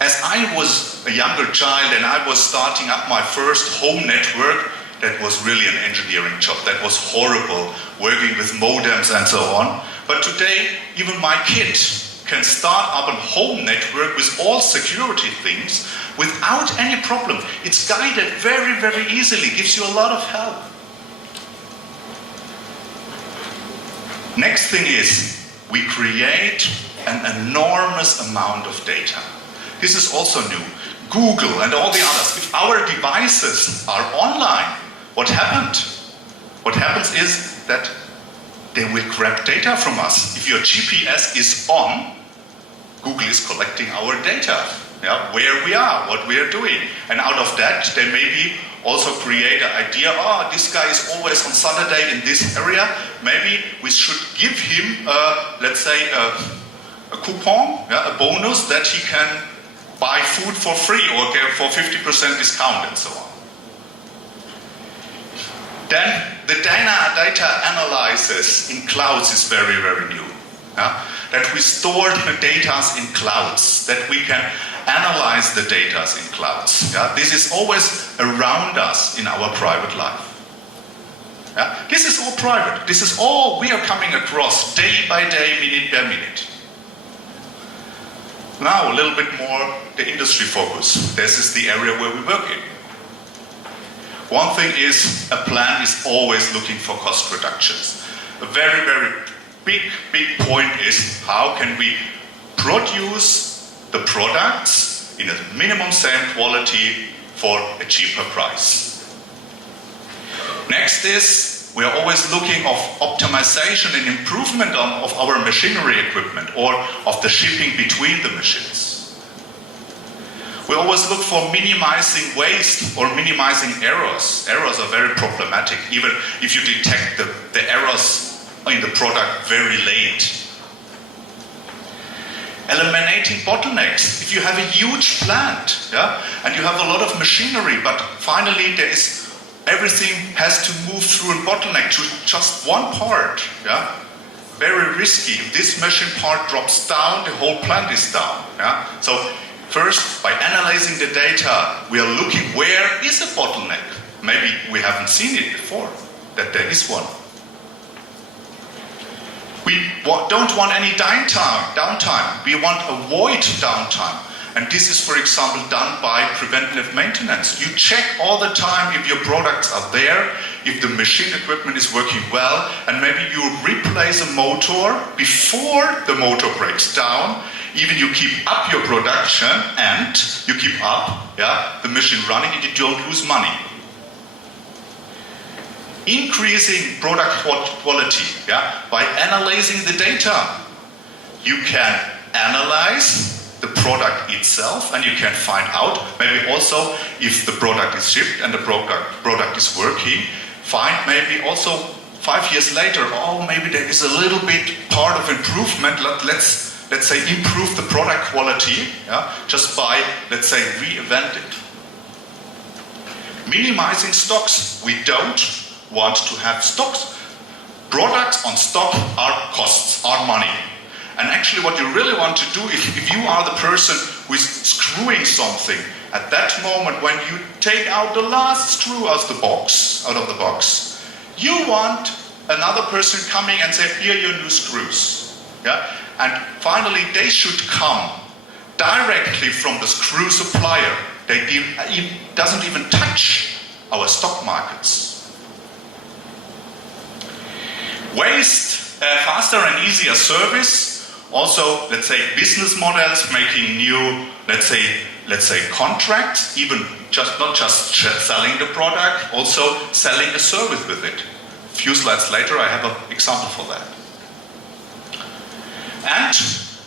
as I was a younger child and I was starting up my first home network, that was really an engineering job. That was horrible, working with modems and so on. But today, even my kid can start up a home network with all security things without any problem. It's guided very, very easily, gives you a lot of help. Next thing is, we create an enormous amount of data. This is also new. Google and all the others, if our devices are online, what happened? What happens is that they will grab data from us. If your GPS is on, Google is collecting our data, where we are, what we are doing. And out of that, they maybe also create an idea, this guy is always on Saturday in this area. Maybe we should give him, let's say, a coupon, a bonus that he can buy food for free or get for 50% discount and so on. Then the data analysis in clouds is very, very new. That we store the data in clouds, that we can analyze the data in clouds. This is always around us in our private life. This is all private. This is all we are coming across day by day, minute by minute. Now a little bit more the industry focus. This is the area where we work in. One thing is, a plant is always looking for cost reductions. A very, very big point is, how can we produce the products in a minimum same quality for a cheaper price? Next is, we are always looking of optimization and improvement of our machinery equipment or of the shipping between the machines. We always look for minimizing waste or minimizing errors. Errors are very problematic, even if you detect the errors in the product very late. Eliminating bottlenecks. If you have a huge plant, and you have a lot of machinery, but finally everything has to move through a bottleneck to just one part. Very risky. If this machine part drops down, the whole plant is down. So first, by analyzing the data, we are looking where is a bottleneck. Maybe we haven't seen it before, that there is one. We don't want any downtime. We want to avoid downtime. And this is, for example, done by preventive maintenance. You check all the time if your products are there, if the machine equipment is working well, and maybe you replace a motor before the motor breaks down. Even you keep up your production and you keep up the machine running and you don't lose money. Increasing product quality by analyzing the data. You can analyze the product itself and you can find out maybe also if the product is shipped and the product is working. Find maybe also 5 years later, maybe there is a little bit part of improvement. Let's say improve the product quality just by, let's say, reinvent it. Minimizing stocks. We don't want to have stocks. Products on stock are costs, are money. And actually what you really want to do, if you are the person who is screwing something, at that moment when you take out the last screw out of the box, you want another person coming and say, here are your new screws. And finally they should come directly from the screw supplier. Doesn't even touch our stock markets. Waste, faster and easier service. Also, let's say business models making new, let's say contracts, even not just selling the product, also selling a service with it. A few slides later, I have an example for that. And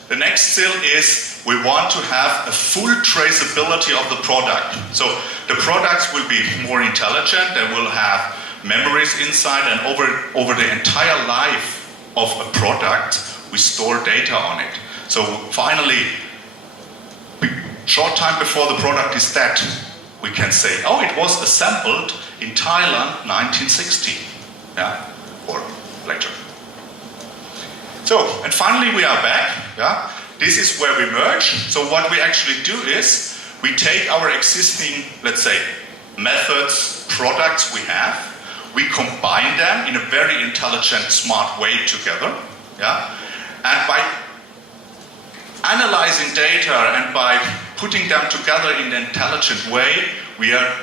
the next still is we want to have a full traceability of the product. So the products will be more intelligent, they will have memories inside, and over the entire life of a product, we store data on it. So finally, short time before the product is dead, we can say, it was assembled in Thailand 1960, or later. So, and finally we are back, This is where we merge. So what we actually do is, we take our existing, let's say, methods, products we have, we combine them in a very intelligent, smart way together, and by analyzing data and by putting them together in an intelligent way, we are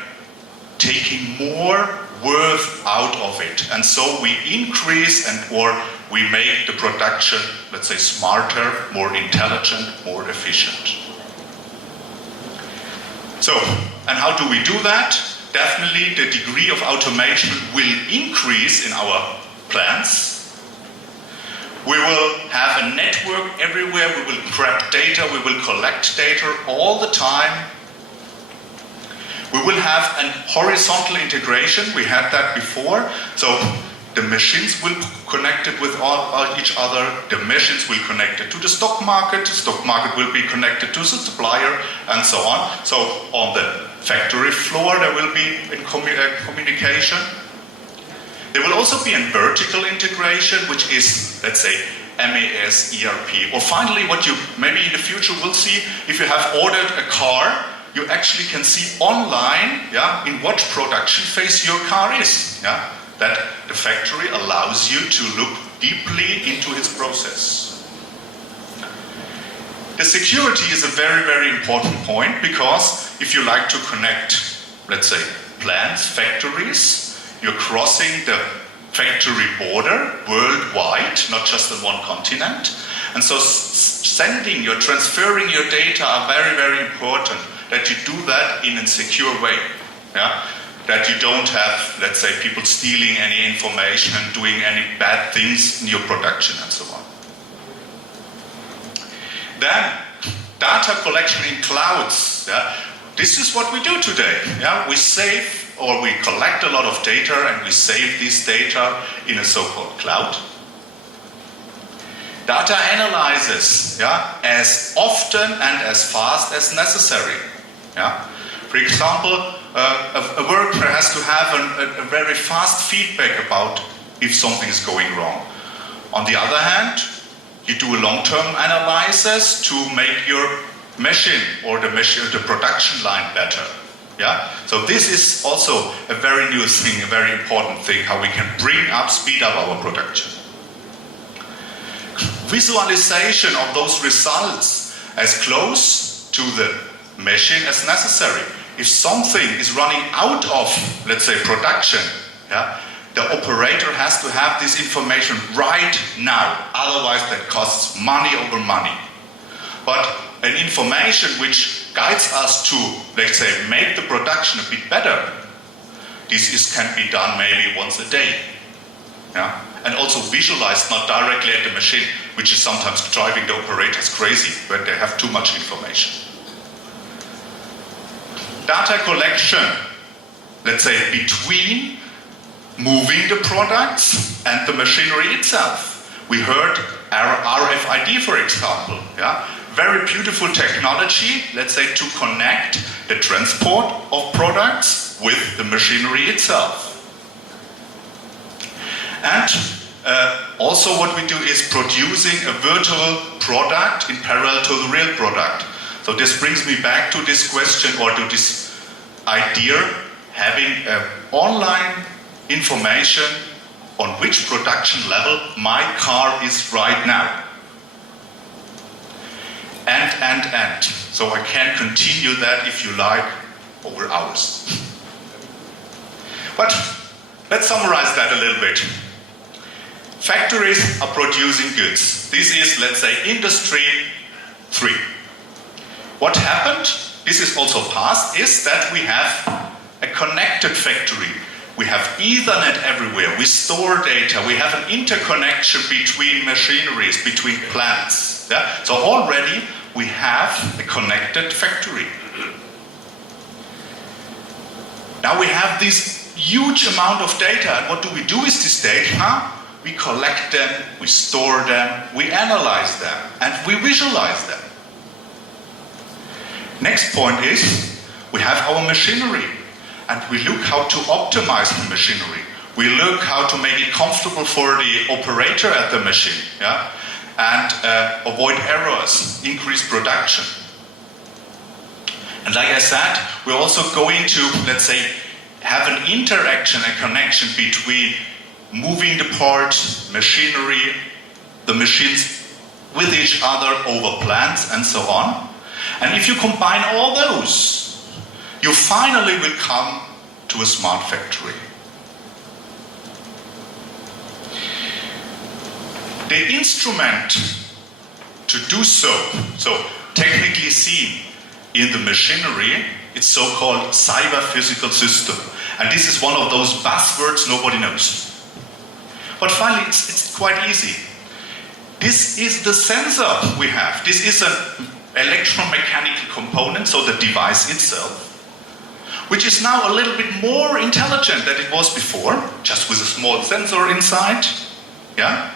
taking more worth out of it. And so we increase or we make the production, let's say, smarter, more intelligent, more efficient. So, and how do we do that? Definitely the degree of automation will increase in our plants. We will have a network everywhere, we will grab data, we will collect data all the time. We will have a horizontal integration, we had that before. So the machines will connect it with each other, the machines will connect it to the stock market will be connected to the supplier, and so on. So on the factory floor there will be communication. There will also be a vertical integration, which is, let's say, MES, ERP. Or finally, what you maybe in the future will see, if you have ordered a car, you actually can see online, in what production phase your car is. That the factory allows you to look deeply into its process. The security is a very, very important point, because if you like to connect, let's say, plants, factories, you're crossing the factory border worldwide, not just in one continent. And so transferring your data are very, very important, that you do that in a secure way. That you don't have, let's say, people stealing any information and doing any bad things in your production and so on. Then, data collection in clouds. This is what we do today. We save or we collect a lot of data and we save this data in a so-called cloud. Data analyzes as often and as fast as necessary. For example, a worker has to have a very fast feedback about if something is going wrong. On the other hand, you do a long-term analysis to make your machine or the production line better. So this is also a very new thing, a very important thing, how we can speed up our production. Visualization of those results as close to the machine as necessary. If something is running out of, let's say, production, the operator has to have this information right now, otherwise that costs money over money. But an information which guides us to, let's say, make the production a bit better, this can be done maybe once a day. And also visualized not directly at the machine, which is sometimes driving the operators crazy when they have too much information. Data collection, let's say, between moving the products and the machinery itself. We heard RFID, for example. Very beautiful technology, let's say, to connect the transport of products with the machinery itself. And also what we do is producing a virtual product in parallel to the real product. So this brings me back to this question, or to this idea, having online information on which production level my car is right now. And. So I can continue that, if you like, over hours. But let's summarize that a little bit. Factories are producing goods. This is, let's say, industry 3. What happened, this is also past, is that we have a connected factory. We have Ethernet everywhere. We store data. We have an interconnection between machineries, between plants. So already we have a connected factory. Now we have this huge amount of data. And what do we do with this data? We collect them, we store them, we analyze them, and we visualize them. Next point is, we have our machinery, and we look how to optimize the machinery. We look how to make it comfortable for the operator at the machine, and avoid errors, increase production. And like I said, we're also going to, let's say, have an interaction, a connection between moving the parts, machinery, the machines with each other over plans and so on. And if you combine all those, you finally will come to a smart factory. The instrument to do so technically seen in the machinery, it's so-called cyber-physical system. And this is one of those buzzwords nobody knows. But finally, it's quite easy. This is the sensor we have. This is an electromechanical component, so the device itself, which is now a little bit more intelligent than it was before, just with a small sensor inside. Yeah?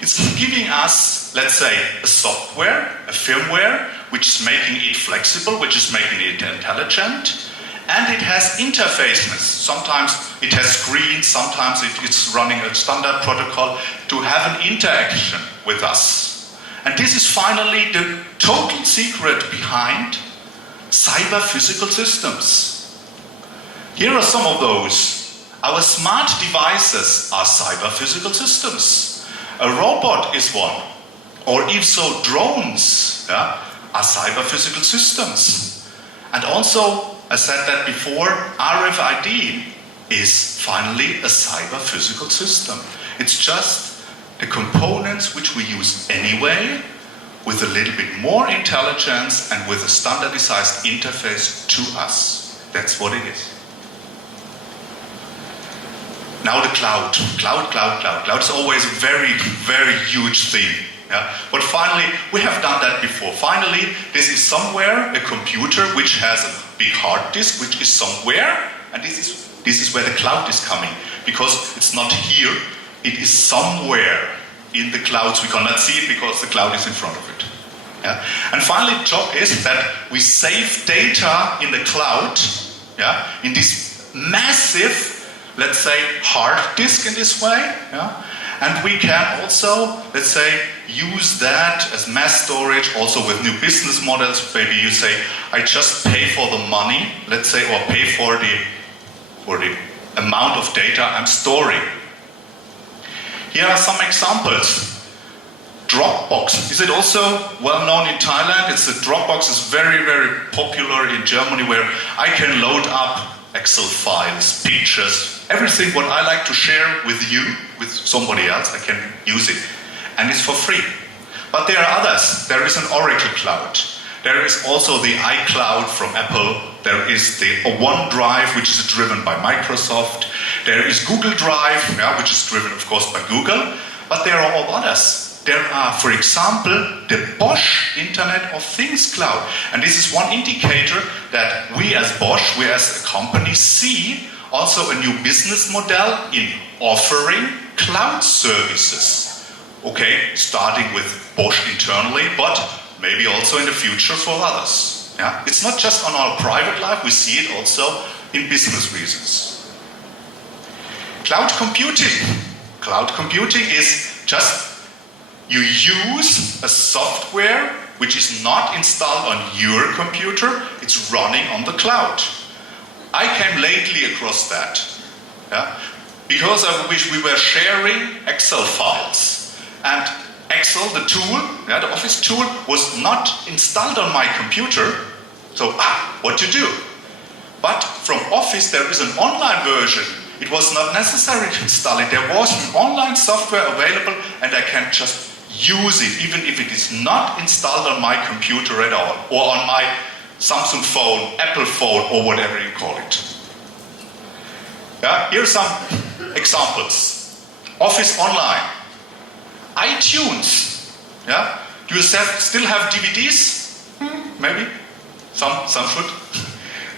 It's giving us, let's say, a software, a firmware, which is making it flexible, which is making it intelligent, and it has interfaces. Sometimes it has screens, sometimes it's running a standard protocol to have an interaction with us. And this is finally the total secret behind cyber-physical systems. Here are some of those. Our smart devices are cyber-physical systems. A robot is one, or if so, drones are cyber-physical systems. And also, I said that before, RFID is finally a cyber-physical system. It's just the components which we use anyway, with a little bit more intelligence and with a standardized interface to us. That's what it is. Now the cloud. Cloud is always a very, very huge thing. Yeah? But finally, we have done that before. Finally, this is somewhere a computer which has a big hard disk, which is somewhere, and this is where the cloud is coming. Because it's not here, it is somewhere in the clouds. We cannot see it because the cloud is in front of it. Yeah? And finally, the job is that we save data in the cloud, yeah? In this massive, let's say, hard disk in this way, yeah? And we can also, let's say, use that as mass storage also with new business models. Maybe you say, I just pay for the money, let's say, or pay for the amount of data I'm storing. Here are some examples. Dropbox. Is it also well known in Thailand? Dropbox is very, very popular in Germany, where I can load up Excel files, pictures, everything what I like to share with you, with somebody else, I can use it. And it's for free. But there are others. There is an Oracle Cloud. There is also the iCloud from Apple. There is the OneDrive, which is driven by Microsoft. There is Google Drive, which is driven, of course, by Google. But there are all others. There are, for example, the Bosch Internet of Things Cloud. And this is one indicator that we as Bosch, we as a company, see also a new business model in offering cloud services. Okay, starting with Bosch internally, but maybe also in the future for others. Yeah? It's not just on our private life, we see it also in business reasons. Cloud computing. Cloud computing is just you use a software which is not installed on your computer, it's running on the cloud. I came lately across that. Yeah? Because of which we were sharing Excel files. And Excel, the tool, the office tool, was not installed on my computer. So, what to do? But from Office there is an online version. It was not necessary to install it. There was an online software available and I can just use it, even if it is not installed on my computer at all, or on my Samsung phone, Apple phone, or whatever you call it. Yeah? Here are some examples. Office Online. iTunes. Yeah? Do you still have DVDs? Maybe. Some should.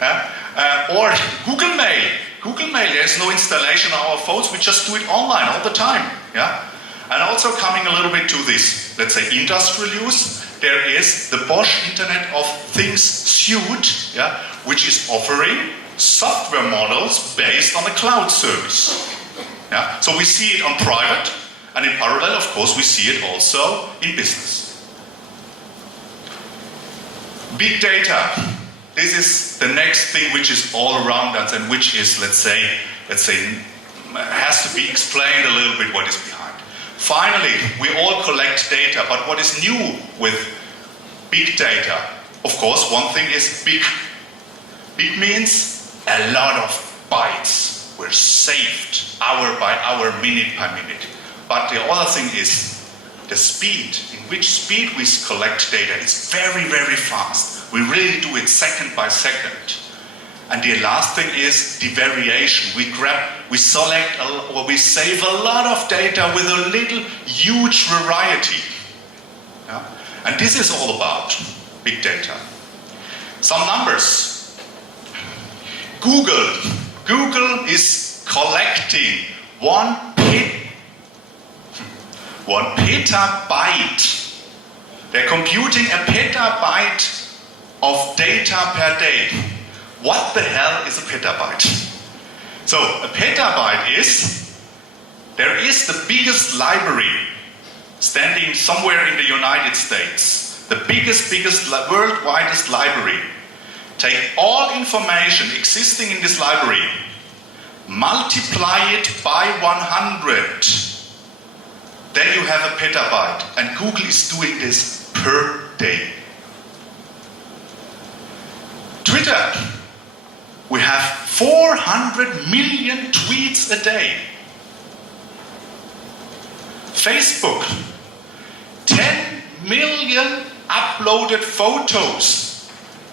Yeah? Or Google Mail. Google Mail, there is no installation on our phones, we just do it online all the time. Yeah? And also coming a little bit to this, let's say industrial use, there is the Bosch Internet of Things suite, yeah, which is offering software models based on a cloud service. Yeah? So we see it on private, and in parallel, of course, we see it also in business. Big data. This is the next thing which is all around us and which is, let's say, has to be explained a little bit what is behind. Finally, we all collect data, but what is new with big data? Of course, one thing is big. Big means a lot of bytes were saved hour by hour, minute by minute. But the other thing is the speed, in which speed we collect data is very, very fast. We really do it second by second. And the last thing is the variation. We select or we save a lot of data with a little huge variety. Yeah? And this is all about big data. Some numbers. Google is collecting 1 petabyte. They're computing a petabyte of data per day. What the hell is a petabyte? So a petabyte is, there is the biggest library standing somewhere in the United States. The biggest, world widest library. Take all information existing in this library, multiply it by 100. Then you have a petabyte. And Google is doing this per day. Twitter. We have 400 million tweets a day. Facebook, 10 million uploaded photos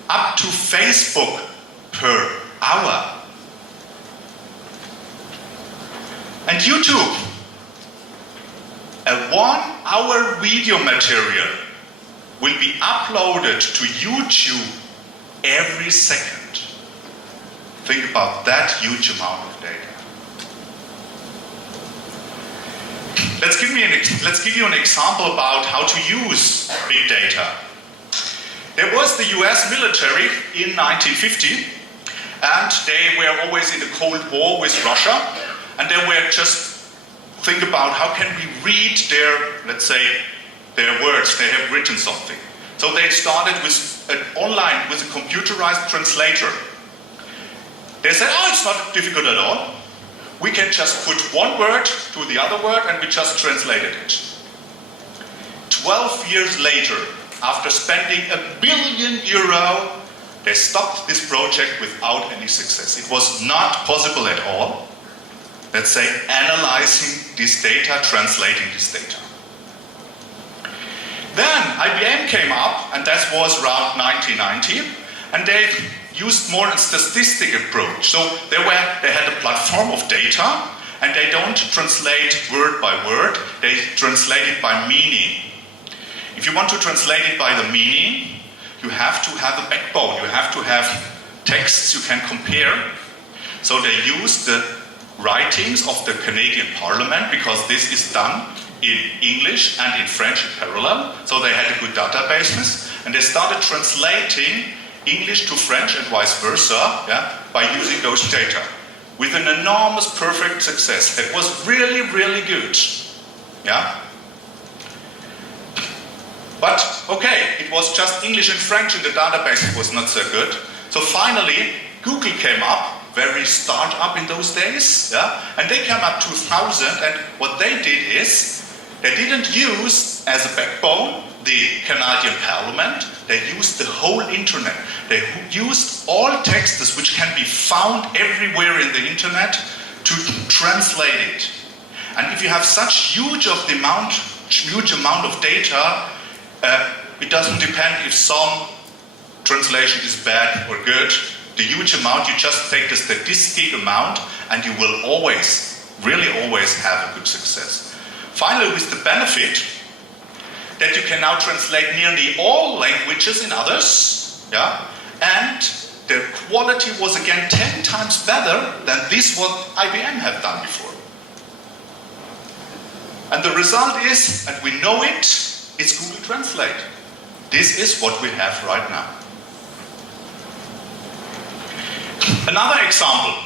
up to Facebook per hour. And YouTube, a 1-hour video material will be uploaded to YouTube every second. Think about that huge amount of data. Let's give you an example about how to use big data. There was the US military in 1950, and they were always in a Cold War with Russia, and they were just think about how can we read their, let's say, their words. They have written something. So they started with online with a computerized translator. They said, oh, it's not difficult at all. We can just put one word to the other word and we just translated it. 12 years later, after spending €1 billion, they stopped this project without any success. It was not possible at all, let's say, analyzing this data, translating this data. Then IBM came up, and that was around 1990, and they used more a statistic approach. So they had a platform of data, and they don't translate word by word, they translate it by meaning. If you want to translate it by the meaning, you have to have a backbone, you have to have texts you can compare. So they used the writings of the Canadian Parliament, because this is done in English and in French in parallel, so they had a good database, and they started translating English to French and vice versa, yeah, by using those data with an enormous perfect success. It was really, really good. Yeah? But okay, it was just English and French in the database, it was not so good. So finally, Google came up, very startup in those days, yeah? And they came up 2000, and what they did is, they didn't use as a backbone the Canadian Parliament, they used the whole internet. They used all texts which can be found everywhere in the internet to translate it. And if you have such huge amount of data, it doesn't depend if some translation is bad or good. The huge amount, you just take the statistic amount and you will always, really always have a good success. Finally, with the benefit that you can now translate nearly all languages in others, yeah? And the quality was again 10 times better than this what IBM had done before. And the result is, and we know it, it's Google Translate. This is what we have right now. Another example.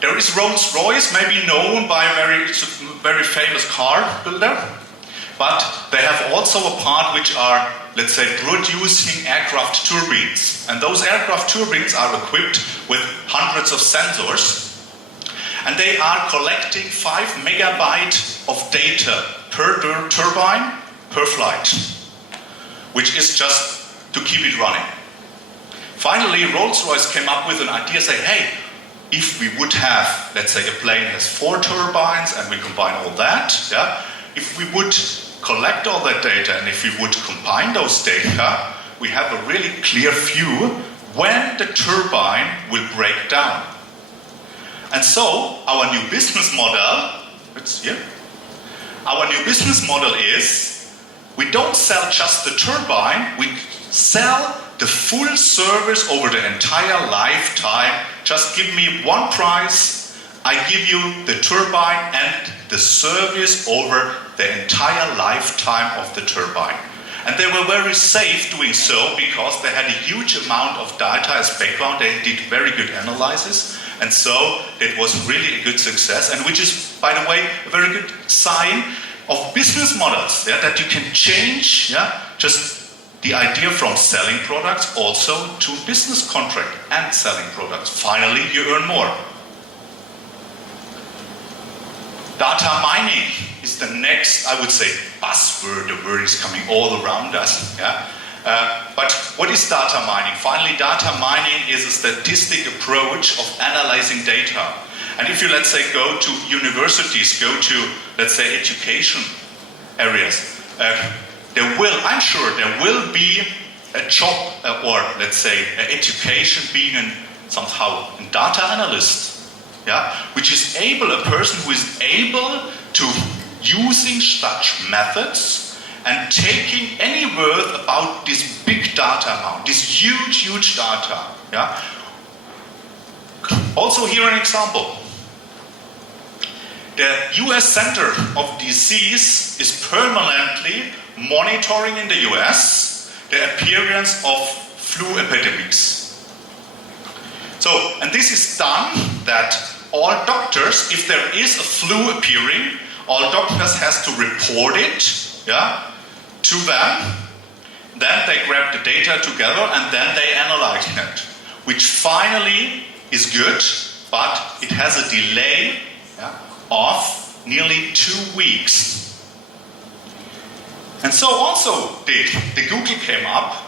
There is Rolls-Royce, maybe known by it's a very famous car builder, but they have also a part which are, let's say, producing aircraft turbines. And those aircraft turbines are equipped with hundreds of sensors, and they are collecting 5 megabyte of data per turbine per flight, which is just to keep it running. Finally, Rolls-Royce came up with an idea, say, hey, if we would have, let's say a plane has 4 turbines and we combine all that, yeah, if we would collect all that data and if we would combine those data, we have a really clear view when the turbine will break down. And so, our new business model, it's here. Our new business model is, we don't sell just the turbine, we sell the full service over the entire lifetime. Just give me one price, I give you the turbine and the service over the entire lifetime of the turbine. And they were very safe doing so because they had a huge amount of data as background. They did very good analysis. And so it was really a good success, and which is, by the way, a very good sign of business models, yeah, that you can change, yeah, just the idea from selling products also to business contract and selling products. Finally, you earn more. Data mining is the next, I would say, buzzword. The word is coming all around us. Yeah? But what is data mining? Finally, data mining is a statistic approach of analyzing data. And if you, let's say, go to universities, go to, let's say, education areas, I'm sure there will be a job or, let's say, education being somehow a data analyst, yeah, which is a person who is able to using such methods and taking any word about this big data amount, this huge data. Yeah. Also here an example. The US Center of Disease is permanently monitoring in the US the appearance of flu epidemics. So, and this is done that all doctors, if there is a flu appearing, all doctors has to report it, yeah, to them. Then they grab the data together and then they analyze it, which finally is good, but it has a delay, yeah, of nearly 2 weeks. And so also the Google came up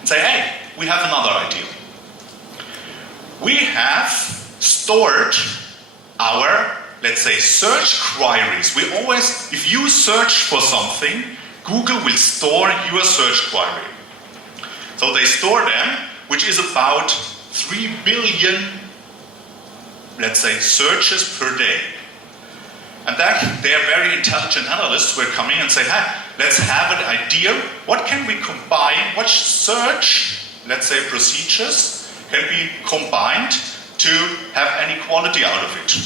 and say, hey, we have another idea. We have stored our, let's say, search queries. We always, if you search for something, Google will store your search query. So they store them, which is about 3 billion, let's say, searches per day. And then they are very intelligent analysts who are coming and say, hey, let's have an idea, what can we combine, what search, let's say, procedures can be combined to have any quality out of it.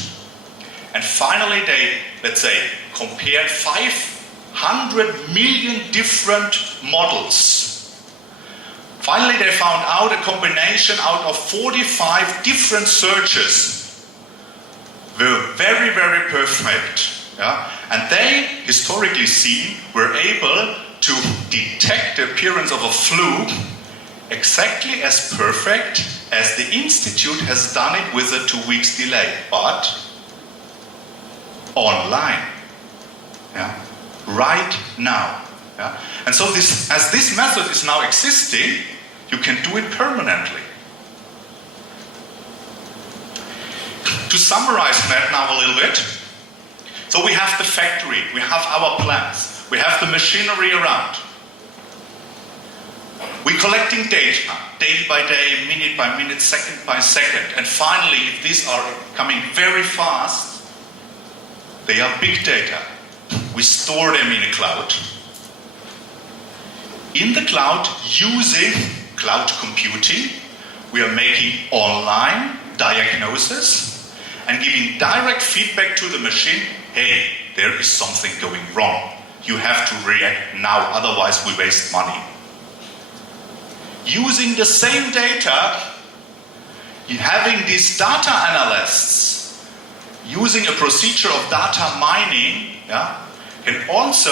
And finally they, let's say, compared 500 million different models. Finally they found out a combination out of 45 different searches were very, very perfect. Yeah? And they, historically seen, were able to detect the appearance of a flu exactly as perfect as the Institute has done it with a 2 weeks delay, but online. Yeah? Right now. Yeah? And so this, as this method is now existing, you can do it permanently. To summarize that now a little bit, so we have the factory, we have our plants, we have the machinery around. We're collecting data, day by day, minute by minute, second by second, and finally, if these are coming very fast, they are big data. We store them in a cloud. In the cloud, using cloud computing, we are making online diagnosis and giving direct feedback to the machine, hey, there is something going wrong. You have to react now, otherwise we waste money. Using the same data, having these data analysts, using a procedure of data mining, yeah, can also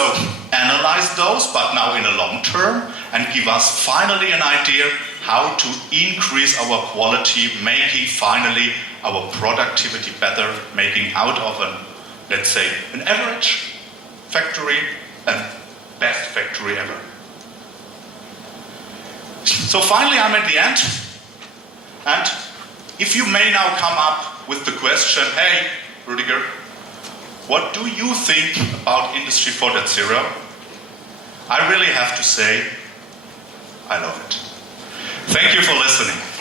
analyze those, but now in a long term, and give us finally an idea how to increase our quality, making finally our productivity better, making out of a let's say, an average factory and best factory ever. So finally, I'm at the end. And if you may now come up with the question, hey, Rudiger, what do you think about Industry 4.0? I really have to say, I love it. Thank you for listening.